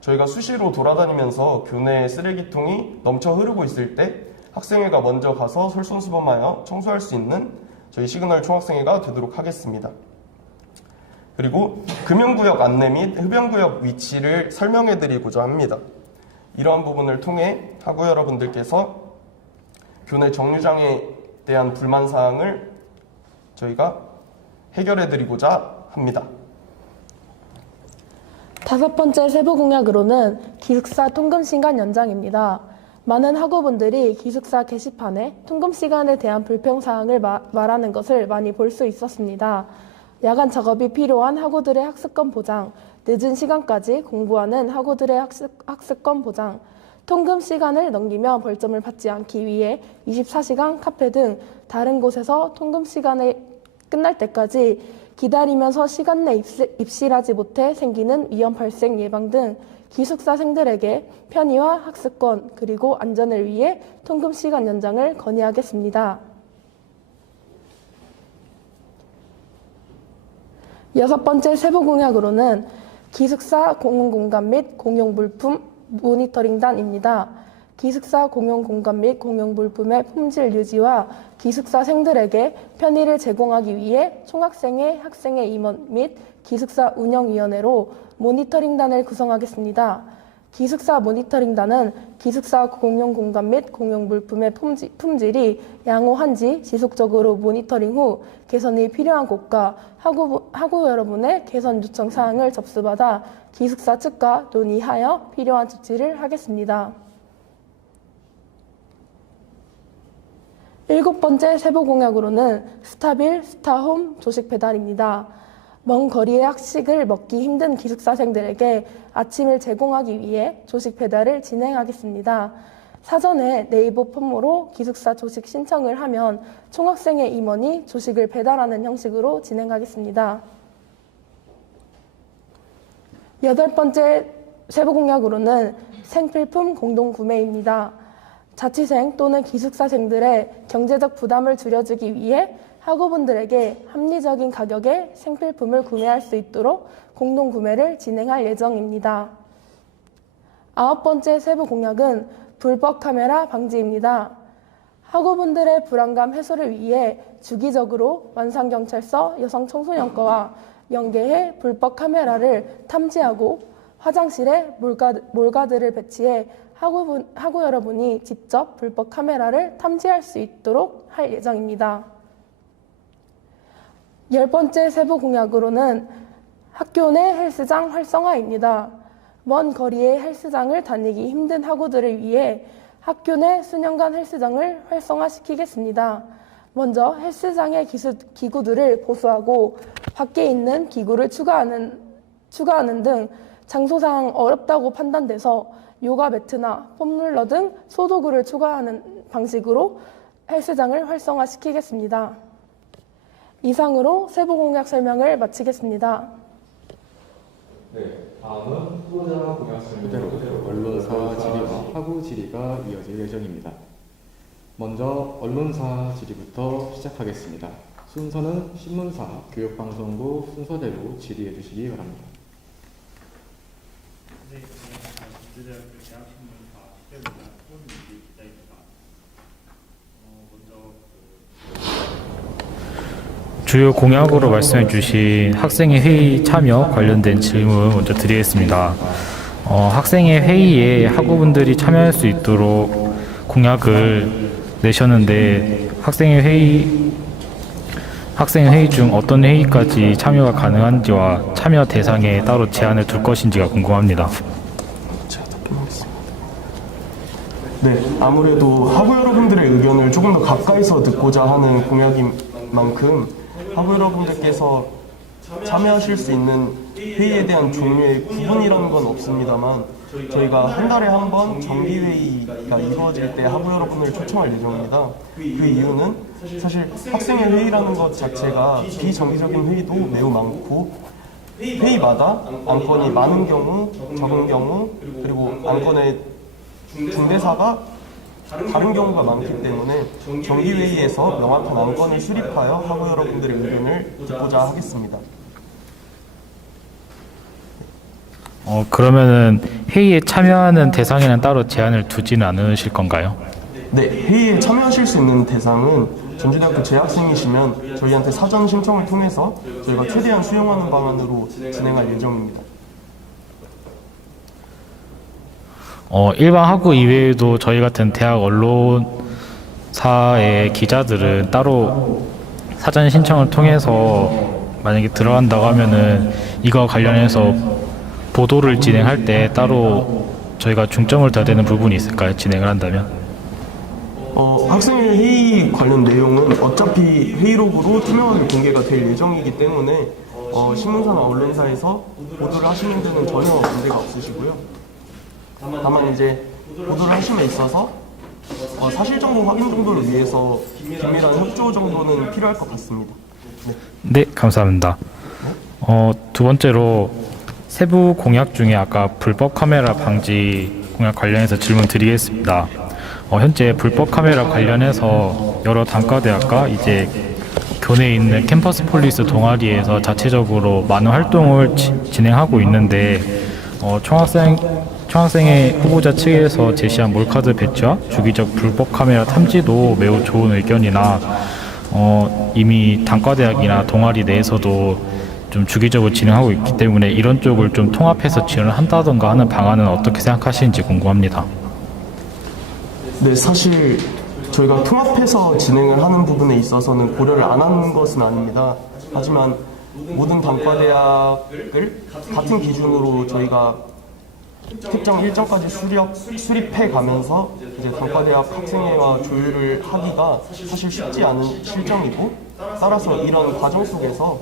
저희가 수시로 돌아다니면서 교내 쓰레기통이 넘쳐 흐르고 있을 때 학생회가 먼저 가서 솔선수범하여 청소할 수 있는 저희 시그널 총학생회가 되도록 하겠습니다. 그리고 금연구역 안내 및 흡연구역 위치를 설명해드리고자 합니다. 이러한 부분을 통해 학우 여러분들께서 교내 정류장에 대한 불만사항을 저희가 해결해드리고자 합니다. 다섯 번째 세부 공약으로는 기숙사 통금 시간 연장입니다. 많은 학우분들이 기숙사 게시판에 통금 시간에 대한 불평사항을 말하는 것을 많이 볼 수 있었습니다. 야간 작업이 필요한 학우들의 학습권 보장, 늦은 시간까지 공부하는 학우들의 학습권 보장, 통금 시간을 넘기면 벌점을 받지 않기 위해 24시간 카페 등 다른 곳에서 통금 시간이 끝날 때까지 기다리면서 시간 내 입실하지 못해 생기는 위험 발생 예방 등 기숙사생들에게 편의와 학습권 그리고 안전을 위해 통금 시간 연장을 건의하겠습니다. 여섯 번째 세부 공약으로는 기숙사 공용공간 및 공용물품 모니터링단입니다. 기숙사 공용공간 및 공용물품의 품질 유지와 기숙사생들에게 편의를 제공하기 위해 총학생회 학생회 임원 및 기숙사 운영위원회로 모니터링단을 구성하겠습니다. 기숙사 모니터링단은 기숙사 공용 공간 및 공용 물품의 품질이 양호한지 지속적으로 모니터링 후 개선이 필요한 곳과 학우 여러분의 개선 요청 사항을 접수받아 기숙사 측과 논의하여 필요한 조치를 하겠습니다. 7번째 세부 공약으로는 스타빌, 스타홈 조식 배달입니다. 먼 거리의 학식을 먹기 힘든 기숙사생들에게 아침을 제공하기 위해 조식 배달을 진행하겠습니다. 사전에 네이버 폼으로 기숙사 조식 신청을 하면 총학생회 임원이 조식을 배달하는 형식으로 진행하겠습니다. 8번째 세부 공약으로는 생필품 공동 구매입니다. 자취생 또는 기숙사생들의 경제적 부담을 줄여주기 위해 학우분들에게 합리적인 가격에 생필품을 구매할 수 있도록 공동 구매를 진행할 예정입니다. 9번째 세부 공약은 불법 카메라 방지입니다. 학우분들의 불안감 해소를 위해 주기적으로 완산경찰서 여성청소년과와 연계해 불법 카메라를 탐지하고 화장실에 몰가드를 배치해 학우 여러분이 직접 불법 카메라를 탐지할 수 있도록 할 예정입니다. 10번째 세부 공약으로는 학교 내 헬스장 활성화입니다. 먼 거리의 헬스장을 다니기 힘든 학우들을 위해 학교 내 수년간 헬스장을 활성화시키겠습니다. 먼저 헬스장의 기구들을 보수하고 밖에 있는 기구를 추가하는 등 장소상 어렵다고 판단돼서 요가 매트나 폼롤러 등 소도구를 추가하는 방식으로 헬스장을 활성화시키겠습니다. 이상으로 세부 공약 설명을 마치겠습니다. 네, 다음은 후보자 공약 설명대로 언론사 질의와 학우 질의가 이어질 예정입니다. 먼저 언론사 질의부터 시작하겠습니다. 순서는 신문사, 교육방송국 순서대로 질의해 주시기 바랍니다. 주요 공약으로 말씀해 주신 학생의 회의 참여 관련된 질문 먼저 드리겠습니다. 학생의 회의에 학우분들이 참여할 수 있도록 공약을 내셨는데 학생의 회의 중 어떤 회의까지 참여가 가능한지와 참여 대상에 따로 제한을 둘 것인지가 궁금합니다. 네, 아무래도 학우 여러분들의 의견을 조금 더 가까이서 듣고자 하는 공약인 만큼 학우 여러분들께서 참여하실 수 있는 회의에 대한 종류의 구분이라는 건 없습니다만 저희가 한 달에 한 번 정기회의가 이루어질 때 학우 여러분을 초청할 예정입니다. 그 이유는 사실 학생의 회의라는 것 자체가 비정기적인 회의도 매우 많고 회의마다 안건이 많은 경우, 적은 경우, 그리고 안건의 중대사가 다른 경우가 많기 때문에 정기회의에서 명확한 안건을 수립하여 학우 여러분들의 의견을 듣고자 하겠습니다. 그러면은 회의에 참여하는 대상에는 따로 제한을 두지는 않으실 건가요? 네, 회의에 참여하실 수 있는 대상은 전주대학교 재학생이시면 저희한테 사전 신청을 통해서 저희가 최대한 수용하는 방안으로 진행할 예정입니다. 일반 학우 이외에도 저희 같은 대학 언론사의 기자들은 따로 사전 신청을 통해서 만약에 들어간다고 하면은 이거 관련해서 보도를 진행할 때 따로 저희가 중점을 둬야 되는 부분이 있을까요? 진행을 한다면? 학생회 회의 관련 내용은 어차피 회의록으로 투명하게 공개가 될 예정이기 때문에 신문사나 언론사에서 보도를 하시는 데는 전혀 문제가 없으시고요. 다만 이제 보도를 하심에 있어서 사실 정보 확인 정도를 위해서 긴밀한 협조 정도는 필요할 것 같습니다. 네, 감사합니다. 두 번째로 세부 공약 중에 아까 불법 카메라 방지 공약 관련해서 질문 드리겠습니다. 현재 불법 카메라 관련해서 여러 단과대학과 이제 교내에 있는 캠퍼스 폴리스 동아리에서 자체적으로 많은 활동을 진행하고 있는데 총학생회 후보자 측에서 제시한 몰카드 배치와 주기적 불법 카메라 탐지도 매우 좋은 의견이나 이미 단과대학이나 동아리 내에서도 좀 주기적으로 진행하고 있기 때문에 이런 쪽을 좀 통합해서 지원을 한다던가 하는 방안은 어떻게 생각하시는지 궁금합니다. 네, 사실 저희가 통합해서 진행을 하는 부분에 있어서는 고려를 안 하는 것은 아닙니다. 하지만 모든 단과대학을 같은 기준으로 저희가 특정 일정까지 수립해 가면서 이제 단과대학 학생회와 조율을 하기가 사실 쉽지 않은 실정이고, 따라서 이런 과정 속에서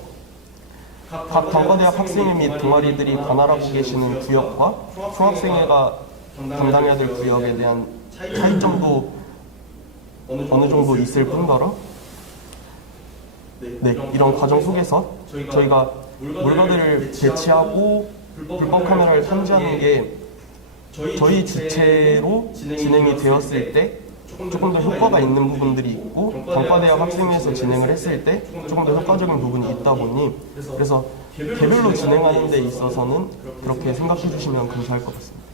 각 단과대학 학생회 및 동아리들이 관할하고 계시는 구역과 총학생회가 담당해야 될 구역에 대한 차이점도 어느 정도 있을 뿐더러, 네, 이런 과정 속에서 저희가 몰가들을 배치하고 불법 카메라를 탐지하는 게 저희 주체로 진행이 되었을 때 조금 더 효과가 있는 부분들이 있고, 단과대학 학생회에서 진행을 했을 때 조금 더 효과적인 부분이 있다 보니, 그래서 개별로 진행하는 데 있어서는 그렇게 생각해 주시면 감사할 것 같습니다.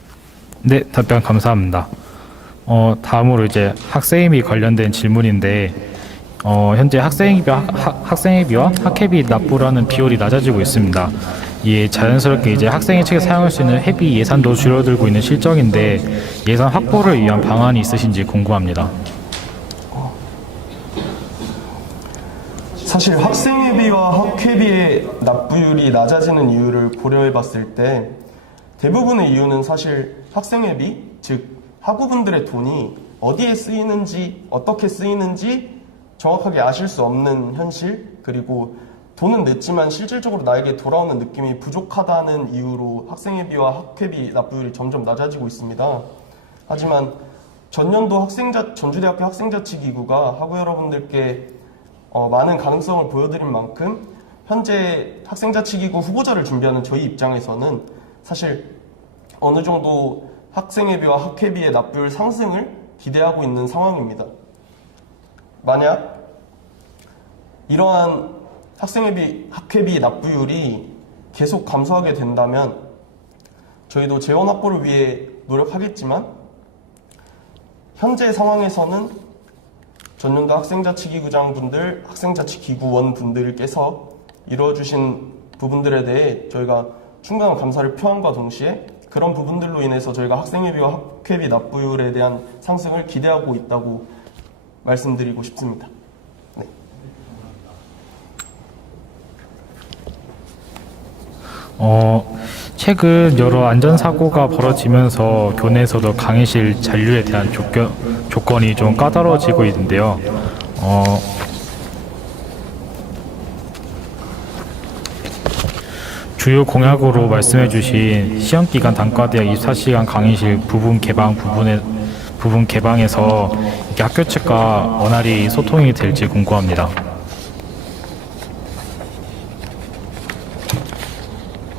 네, 답변 감사합니다. 다음으로 이제 학생회비 관련된 질문인데, 현재 학생회비와 학회비 납부라는 비율이 낮아지고 있습니다. 이에 자연스럽게 이제 학생회 측에 사용할 수 있는 회비 예산도 줄어들고 있는 실정인데, 예산 확보를 위한 방안이 있으신지 궁금합니다. 사실 학생회비와 학회비의 납부율이 낮아지는 이유를 고려해 봤을 때 대부분의 이유는 사실 학생회비, 즉 학우분들의 돈이 어디에 쓰이는지, 어떻게 쓰이는지 정확하게 아실 수 없는 현실, 그리고 돈은 냈지만 실질적으로 나에게 돌아오는 느낌이 부족하다는 이유로 학생회비와 학회비 납부율이 점점 낮아지고 있습니다. 하지만 전년도 전주대학교 학생자치기구가 학우 여러분들께 많은 가능성을 보여드린 만큼 현재 학생자치기구 후보자를 준비하는 저희 입장에서는 사실 어느 정도 학생회비와 학회비의 납부율 상승을 기대하고 있는 상황입니다. 만약 이러한 학생회비, 학회비 납부율이 계속 감소하게 된다면 저희도 재원 확보를 위해 노력하겠지만, 현재 상황에서는 전년도 학생자치기구장분들, 학생자치기구원 분들께서 이루어주신 부분들에 대해 저희가 충분한 감사를 표함과 동시에 그런 부분들로 인해서 저희가 학생회비와 학회비 납부율에 대한 상승을 기대하고 있다고 말씀드리고 싶습니다. 네. 최근 여러 안전사고가 벌어지면서 교내에서도 강의실 잔류에 대한 조건이 좀 까다로워지고 있는데요. 주요 공약으로 말씀해주신 시험기간 단과대학 24시간 강의실 부분 개방에서 이게 학교 측과 원활히 소통이 될지 궁금합니다.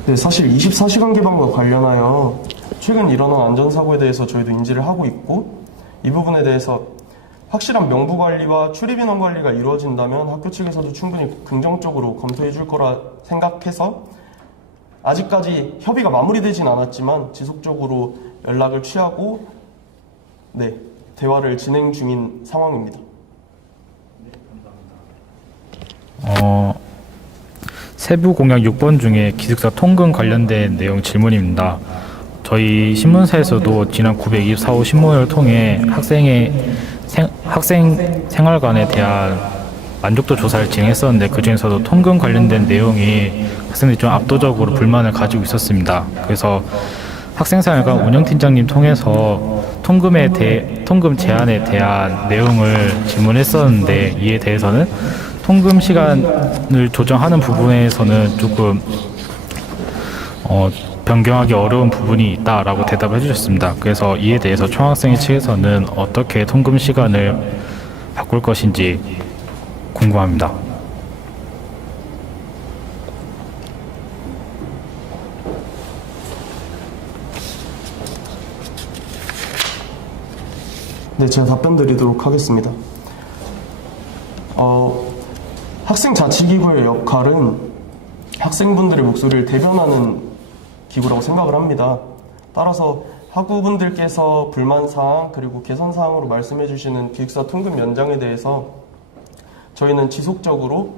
네, 사실 24시간 개방과 관련하여 최근 일어난 안전사고에 대해서 저희도 인지를 하고 있고, 이 부분에 대해서 확실한 명부관리와 출입인원 관리가 이루어진다면 학교 측에서도 충분히 긍정적으로 검토해 줄 거라 생각해서 아직까지 협의가 마무리되진 않았지만 지속적으로 연락을 취하고 대화를 진행 중인 상황입니다. 세부 공약 6번 중에 기숙사 통금 관련된 내용 질문입니다. 저희 신문사에서도 지난 924호 신문을 통해 학생 생활관에 대한 만족도 조사를 진행했었는데, 그중에서도 통금 관련된 내용이 학생들이 좀 압도적으로 불만을 가지고 있었습니다. 그래서 학생생활관 운영팀장님 통해서 통금 제한에 대한 내용을 질문했었는데, 이에 대해서는 통금 시간을 조정하는 부분에서는 조금 변경하기 어려운 부분이 있다라고 대답을 해주셨습니다. 그래서 이에 대해서 총학생회 측에서는 어떻게 통금 시간을 바꿀 것인지 궁금합니다. 네, 제가 답변 드리도록 하겠습니다. 학생자치기구의 역할은 학생분들의 목소리를 대변하는 기구라고 생각을 합니다. 따라서 학우분들께서 불만사항 그리고 개선사항으로 말씀해 주시는 기숙사 통금 연장에 대해서 저희는 지속적으로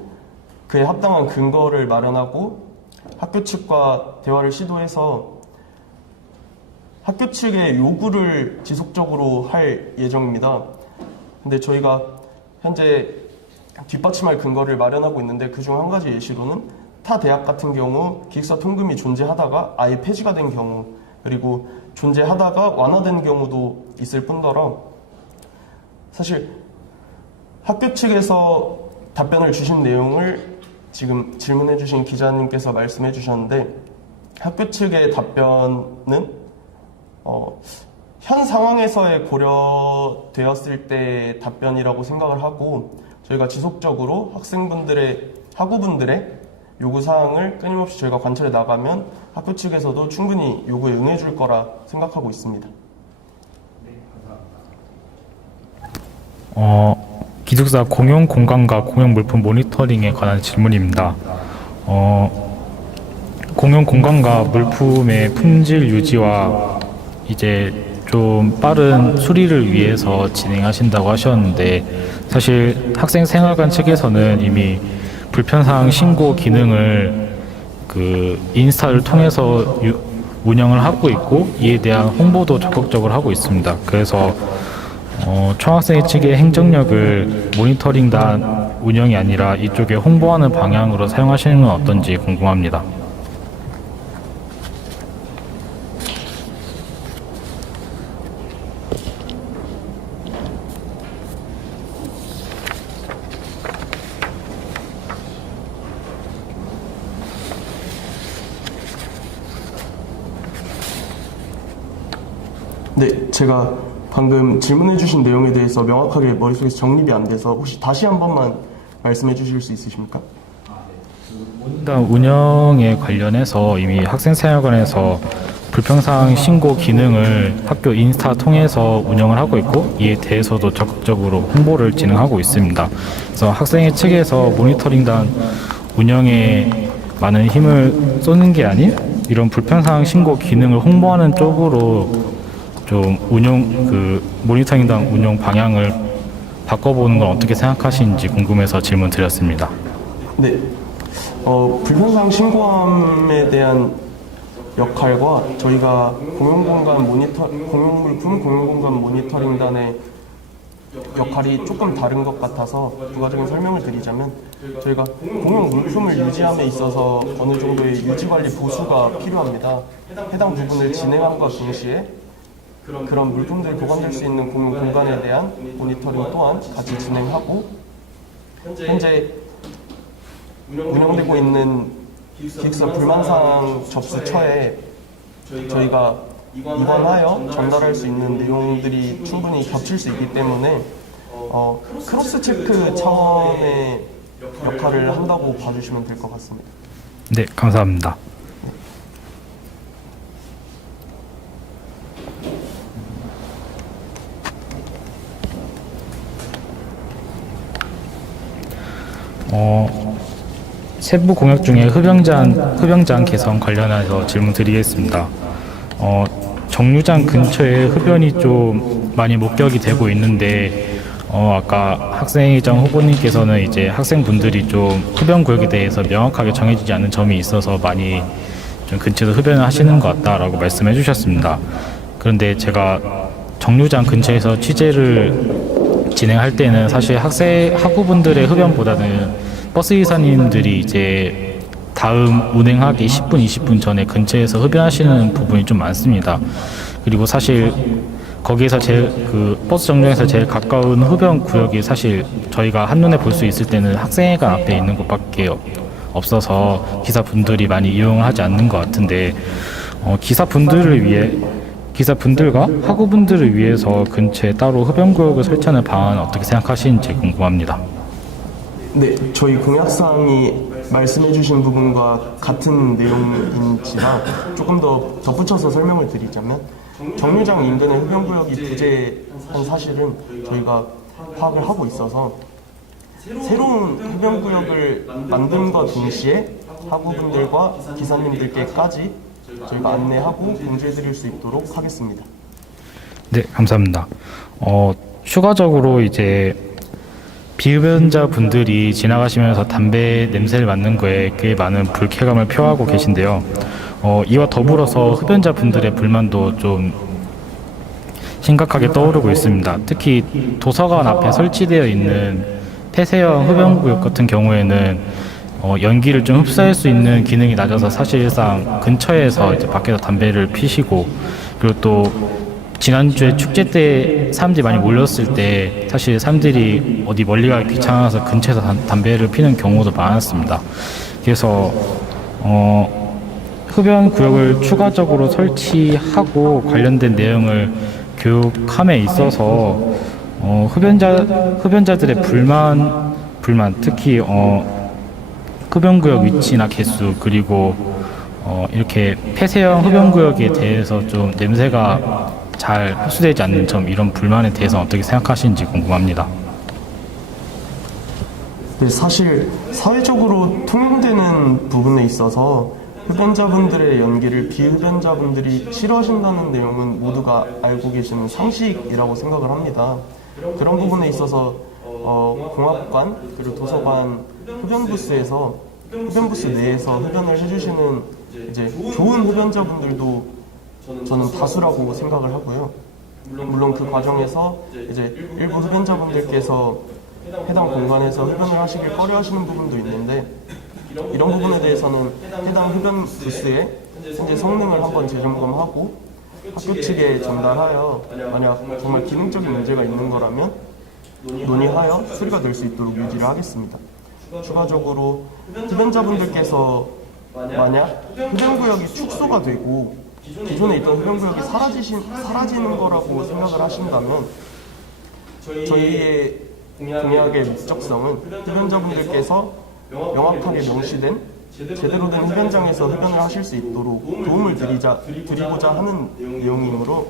그에 합당한 근거를 마련하고 학교 측과 대화를 시도해서 학교 측의 요구를 지속적으로 할 예정입니다. 근데 저희가 현재 뒷받침할 근거를 마련하고 있는데 그중 한 가지 예시로는 타 대학 같은 경우 기숙사 통금이 존재하다가 아예 폐지가 된 경우, 그리고 존재하다가 완화된 경우도 있을 뿐더러 사실 학교 측에서 답변을 주신 내용을 지금 질문해 주신 기자님께서 말씀해 주셨는데, 학교 측의 답변은 현 상황에서의 고려되었을 때 답변이라고 생각을 하고, 저희가 지속적으로 학우분들의 요구사항을 끊임없이 저희가 관찰해 나가면 학교 측에서도 충분히 요구에 응해 줄 거라 생각하고 있습니다. 기숙사 공용 공간과 공용 물품 모니터링에 관한 질문입니다. 공용 공간과 물품의 품질 유지와 이제 좀 빠른 수리를 위해서 진행하신다고 하셨는데, 사실 학생생활관 측에서는 이미 불편사항 신고 기능을 인스타를 통해서 운영을 하고 있고, 이에 대한 홍보도 적극적으로 하고 있습니다. 그래서 총학생 측의 행정력을 모니터링단 운영이 아니라 이쪽에 홍보하는 방향으로 사용하시는 건 어떤지 궁금합니다. 네, 제가 방금 질문해 주신 내용에 대해서 명확하게 머릿속에서 정립이 안 돼서 혹시 다시 한 번만 말씀해 주실 수 있으십니까? 일단 운영에 관련해서 이미 학생생활관에서 불평사항 신고 기능을 학교 인스타 통해서 운영을 하고 있고, 이에 대해서도 적극적으로 홍보를 진행하고 있습니다. 그래서 학생회 측에서 모니터링단 운영에 많은 힘을 쏟는 게 아닌 이런 불평사항 신고 기능을 홍보하는 쪽으로 좀 모니터링단 운영 방향을 바꿔보는 건 어떻게 생각하시는지 궁금해서 질문 드렸습니다. 네, 불편사항 신고함에 대한 역할과 저희가 공용물품 공용공간 모니터링단의 역할이 조금 다른 것 같아서 부가적인 설명을 드리자면, 저희가 공용물품을 유지함에 있어서 어느 정도의 유지관리 보수가 필요합니다. 해당 부분을 진행함과 동시에 그런 물품들이 보관될 수 있는 공용 공간에 대한 모니터링 또한 같이 진행하고, 현재 운영되고 있는 기숙사 불만사항 접수처에 저희가 입원하여 전달할 수 있는 내용들이 충분히 겹칠 수 있기 때문에 크로스 체크 차원의 역할을 한다고 봐주시면 될 것 같습니다. 네, 감사합니다. 세부 공약 중에 흡연장 개선 관련해서 질문 드리겠습니다. 정류장 근처에 흡연이 좀 많이 목격이 되고 있는데, 아까 학생회장 후보님께서는 이제 학생분들이 좀 흡연 구역에 대해서 명확하게 정해지지 않는 점이 있어서 많이 좀 근처에서 흡연을 하시는 것 같다라고 말씀해 주셨습니다. 그런데 제가 정류장 근처에서 취재를 진행할 때는 사실 학우분들의 흡연보다는 버스 기사님들이 이제 다음 운행하기 10분, 20분 전에 근처에서 흡연하시는 부분이 좀 많습니다. 그리고 사실 거기에서 버스 정류장에서 제일 가까운 흡연 구역이 사실 저희가 한눈에 볼 수 있을 때는 학생회관 앞에 있는 곳밖에 없어서 기사분들이 많이 이용을 하지 않는 것 같은데, 기사분들과 학우분들을 위해서 근처에 따로 흡연 구역을 설치하는 방안은 어떻게 생각하시는지 궁금합니다. 네, 저희 공약사항이 말씀해 주신 부분과 같은 내용인지라 조금 더 덧붙여서 설명을 드리자면, 정류장 인근의 흡연구역이 부재한 사실은 저희가 파악을 하고 있어서 새로운 흡연구역을 만듦과 동시에 학우분들과 기사님들께까지 저희가 안내하고 공지해드릴 수 있도록 하겠습니다. 네, 감사합니다. 추가적으로 이제 비흡연자분들이 지나가시면서 담배 냄새를 맡는 거에 꽤 많은 불쾌감을 표하고 계신데요. 이와 더불어서 흡연자분들의 불만도 좀 심각하게 떠오르고 있습니다. 특히 도서관 앞에 설치되어 있는 폐쇄형 흡연구역 같은 경우에는 연기를 좀 흡수할 수 있는 기능이 낮아서 사실상 근처에서 이제 밖에서 담배를 피시고, 그리고 또 지난주에 축제 때 사람들이 많이 몰렸을 때 사실 사람들이 어디 멀리 가기 귀찮아서 근처에서 담배를 피는 경우도 많았습니다. 그래서 흡연 구역을 추가적으로 설치하고 관련된 내용을 교육함에 있어서 흡연자들의 불만 특히 흡연구역 위치나 개수, 그리고 이렇게 폐쇄형 흡연구역에 대해서 좀 냄새가 잘 흡수되지 않는 점, 이런 불만에 대해서 어떻게 생각하시는지 궁금합니다. 네, 사실 사회적으로 통용되는 부분에 있어서 흡연자분들의 연기를 비흡연자분들이 싫어하신다는 내용은 모두가 알고 계시는 상식이라고 생각을 합니다. 그런 부분에 있어서 공학관 그리고 도서관 흡연부스에서 흡연부스 내에서 흡연을 해주시는 이제 좋은 흡연자분들도 저는 다수라고 생각을 하고요. 물론 그 과정에서 이제 일부 흡연자분들께서 해당 공간에서 흡연을 하시길 꺼려하시는 부분도 있는데, 이런 부분에 대해서는 해당 흡연 부스에 현재 성능을 한번 재점검하고 학교 측에 전달하여 만약 정말 기능적인 문제가 있는 거라면 논의하여 수리가 될 수 있도록 유지를 하겠습니다. 추가적으로 흡연자분들께서 만약 흡연구역이 축소가 되고 기존에 있던 흡연구역이 사라지는 거라고 생각을 하신다면 저희의 공약의 목적성은 흡연자분들께서 명확하게 명시된 제대로 된 흡연장에서 흡연을 하실 수 있도록 도움을 드리고자 하는 내용이므로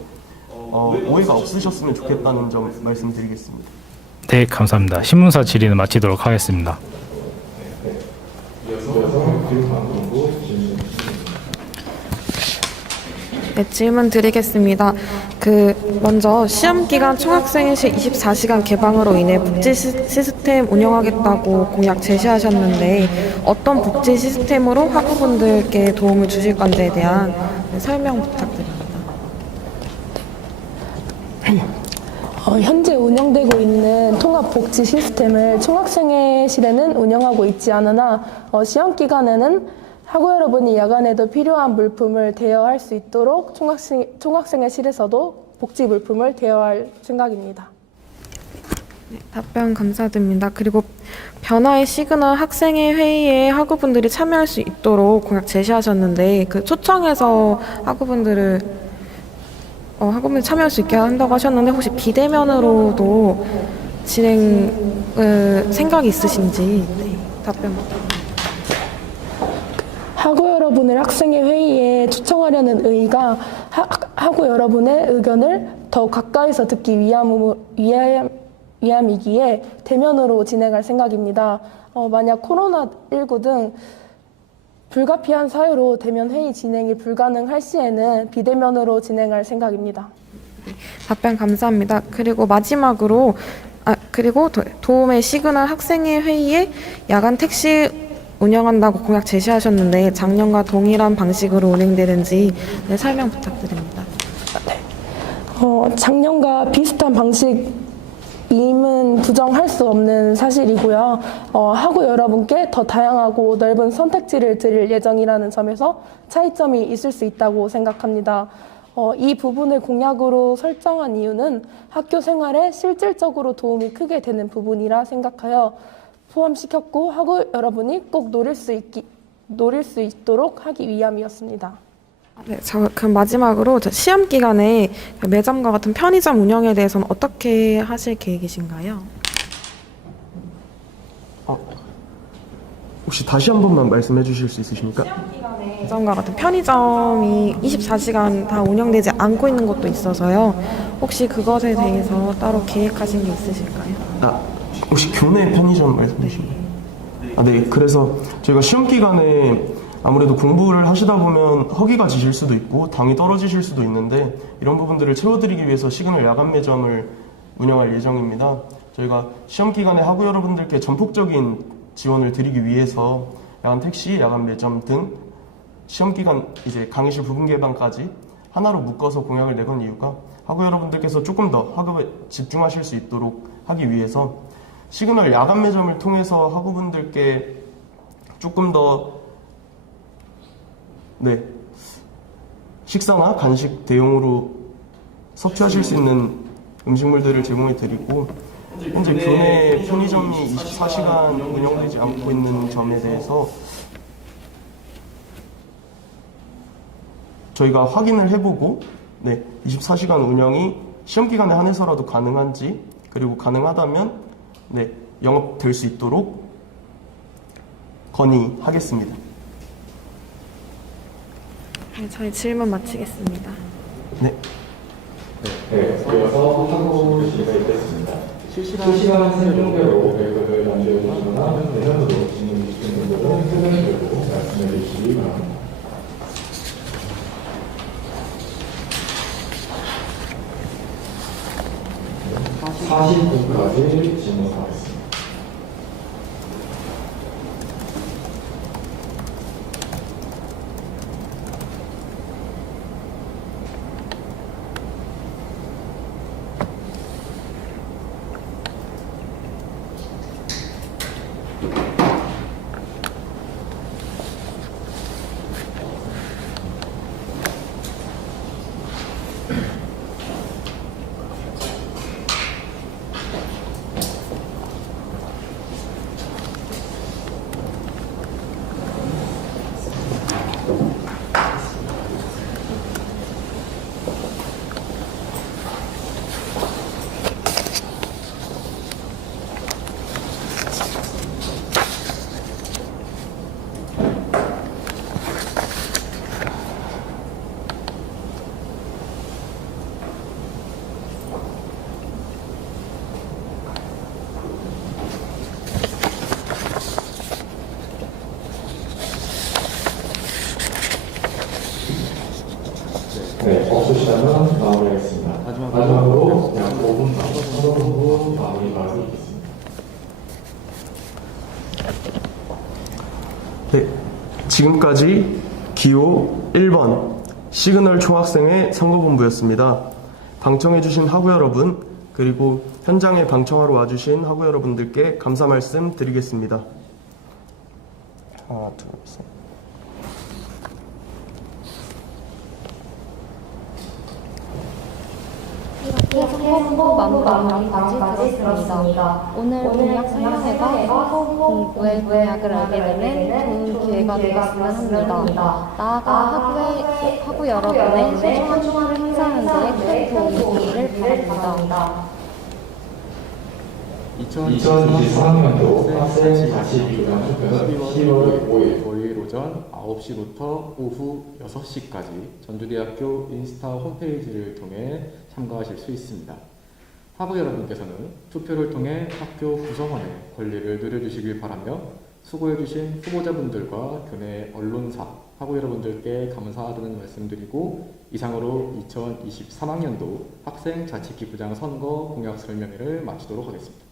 오해가 없으셨으면 좋겠다는 점 말씀드리겠습니다. 네, 감사합니다. 신문사 질의는 마치도록 하겠습니다. 네, 질문 드리겠습니다. 먼저 시험 기간 총학생회실 24시간 개방으로 인해 복지 시스템 운영하겠다고 공약 제시하셨는데 어떤 복지 시스템으로 학우분들께 도움을 주실 건지에 대한 설명 부탁드립니다. 현재 운영되고 있는 통합복지 시스템을 총학생회실에는 운영하고 있지 않으나 시험 기간에는 학우 여러분이 야간에도 필요한 물품을 대여할 수 있도록 총학생회실에서도 복지 물품을 대여할 생각입니다. 네, 답변 감사드립니다. 그리고 변화의 시그널 학생회 회의에 학우분들이 참여할 수 있도록 공약 제시하셨는데 초청해서 학우분들 참여할 수 있게 한다고 하셨는데 혹시 비대면으로도 진행 생각이 있으신지 답변 부탁드립니다. 학우 여러분을 학생회 회의에 초청하려는 의의가 학우 여러분의 의견을 더 가까이서 듣기 위함이기에 대면으로 진행할 생각입니다. 만약 코로나19 등 불가피한 사유로 대면 회의 진행이 불가능할 시에는 비대면으로 진행할 생각입니다. 답변 감사합니다. 그리고 마지막으로 그리고 도움의 시그널 학생회 회의에 야간 택시 운영한다고 공약 제시하셨는데 작년과 동일한 방식으로 운행되는지 설명 부탁드립니다. 작년과 비슷한 방식임은 부정할 수 없는 사실이고요. 학우 여러분께 더 다양하고 넓은 선택지를 드릴 예정이라는 점에서 차이점이 있을 수 있다고 생각합니다. 이 부분을 공약으로 설정한 이유는 학교 생활에 실질적으로 도움이 크게 되는 부분이라 생각하여 포함시켰고 학우 여러분이 꼭 노릴 수 있도록 하기 위함이었습니다. 네, 그럼 마지막으로 시험 기간에 매점과 같은 편의점 운영에 대해서는 어떻게 하실 계획이신가요? 혹시 다시 한 번만 말씀해 주실 수 있으십니까? 시험 기간에 매점과 같은 편의점이 24시간 다 운영되지 않고 있는 것도 있어서요. 혹시 그것에 대해서 따로 계획하신 게 있으실까요? 혹시 교내 편의점 말씀이신가요? 네. 그래서 저희가 시험 기간에 아무래도 공부를 하시다 보면 허기가 지실 수도 있고 당이 떨어지실 수도 있는데 이런 부분들을 채워드리기 위해서 시그널 야간 매점을 운영할 예정입니다. 저희가 시험 기간에 학우 여러분들께 전폭적인 지원을 드리기 위해서 야간 택시, 야간 매점 등 시험 기간 이제 강의실 부분 개방까지 하나로 묶어서 공약을 내건 이유가 학우 여러분들께서 조금 더 학업에 집중하실 수 있도록 하기 위해서 시그널 야간 매점을 통해서 학우분들께 조금 더 식사나 간식 대용으로 섭취하실 수 있는 음식물들을 제공해 드리고 현재 교내 편의점이 24시간 운영되지 않고 있는 점에 대해서 저희가 확인을 해보고 24시간 운영이 시험 기간에 한해서라도 가능한지 그리고 가능하다면 영업될 수 있도록 건의하겠습니다. 네, 저희 질문 마치겠습니다. 네, 이어서 학부 지리가 있겠습니다. 실시간 설명대로 계획을 연주해 주시거나 내년도로 진행 주시는 분들은 표정을 들고 말씀해 주시기 바랍니다. 네, 40분까지 질문하겠습니다. 네, 없으시다면 마무리하겠습니다. 마지막으로 약 5분 정도 마무리 발언이 있겠습니다. 네, 지금까지 기호 1번 시그널 총학생회 선거본부였습니다. 방청해주신 학우 여러분 그리고 현장에 방청하러 와주신 학우 여러분들께 감사 말씀 드리겠습니다. 하나, 둘, 셋. 이렇게 선거본부 마무리까지 들었습니다. 오늘 공약 설명회가 선거 공부의 공약을 알게 되는 좋은 기회가 되었으면 합니다. 나아가 학우 여러분의 소중한 총알을 행사하는 데 큰 도움이 되기를 바랍니다. 2023년도 학생 자치기부장 투표는 10월 5일 토요일 오전 9시부터 오후 6시까지 전주대학교 인스타 홈페이지를 통해 참가하실 수 있습니다. 학우 여러분께서는 투표를 통해 학교 구성원의 권리를 누려주시길 바라며 수고해주신 후보자분들과 교내 언론사, 학우 여러분들께 감사하다는 말씀드리고 이상으로 2023학년도 학생 자치기부장 선거 공약 설명회를 마치도록 하겠습니다.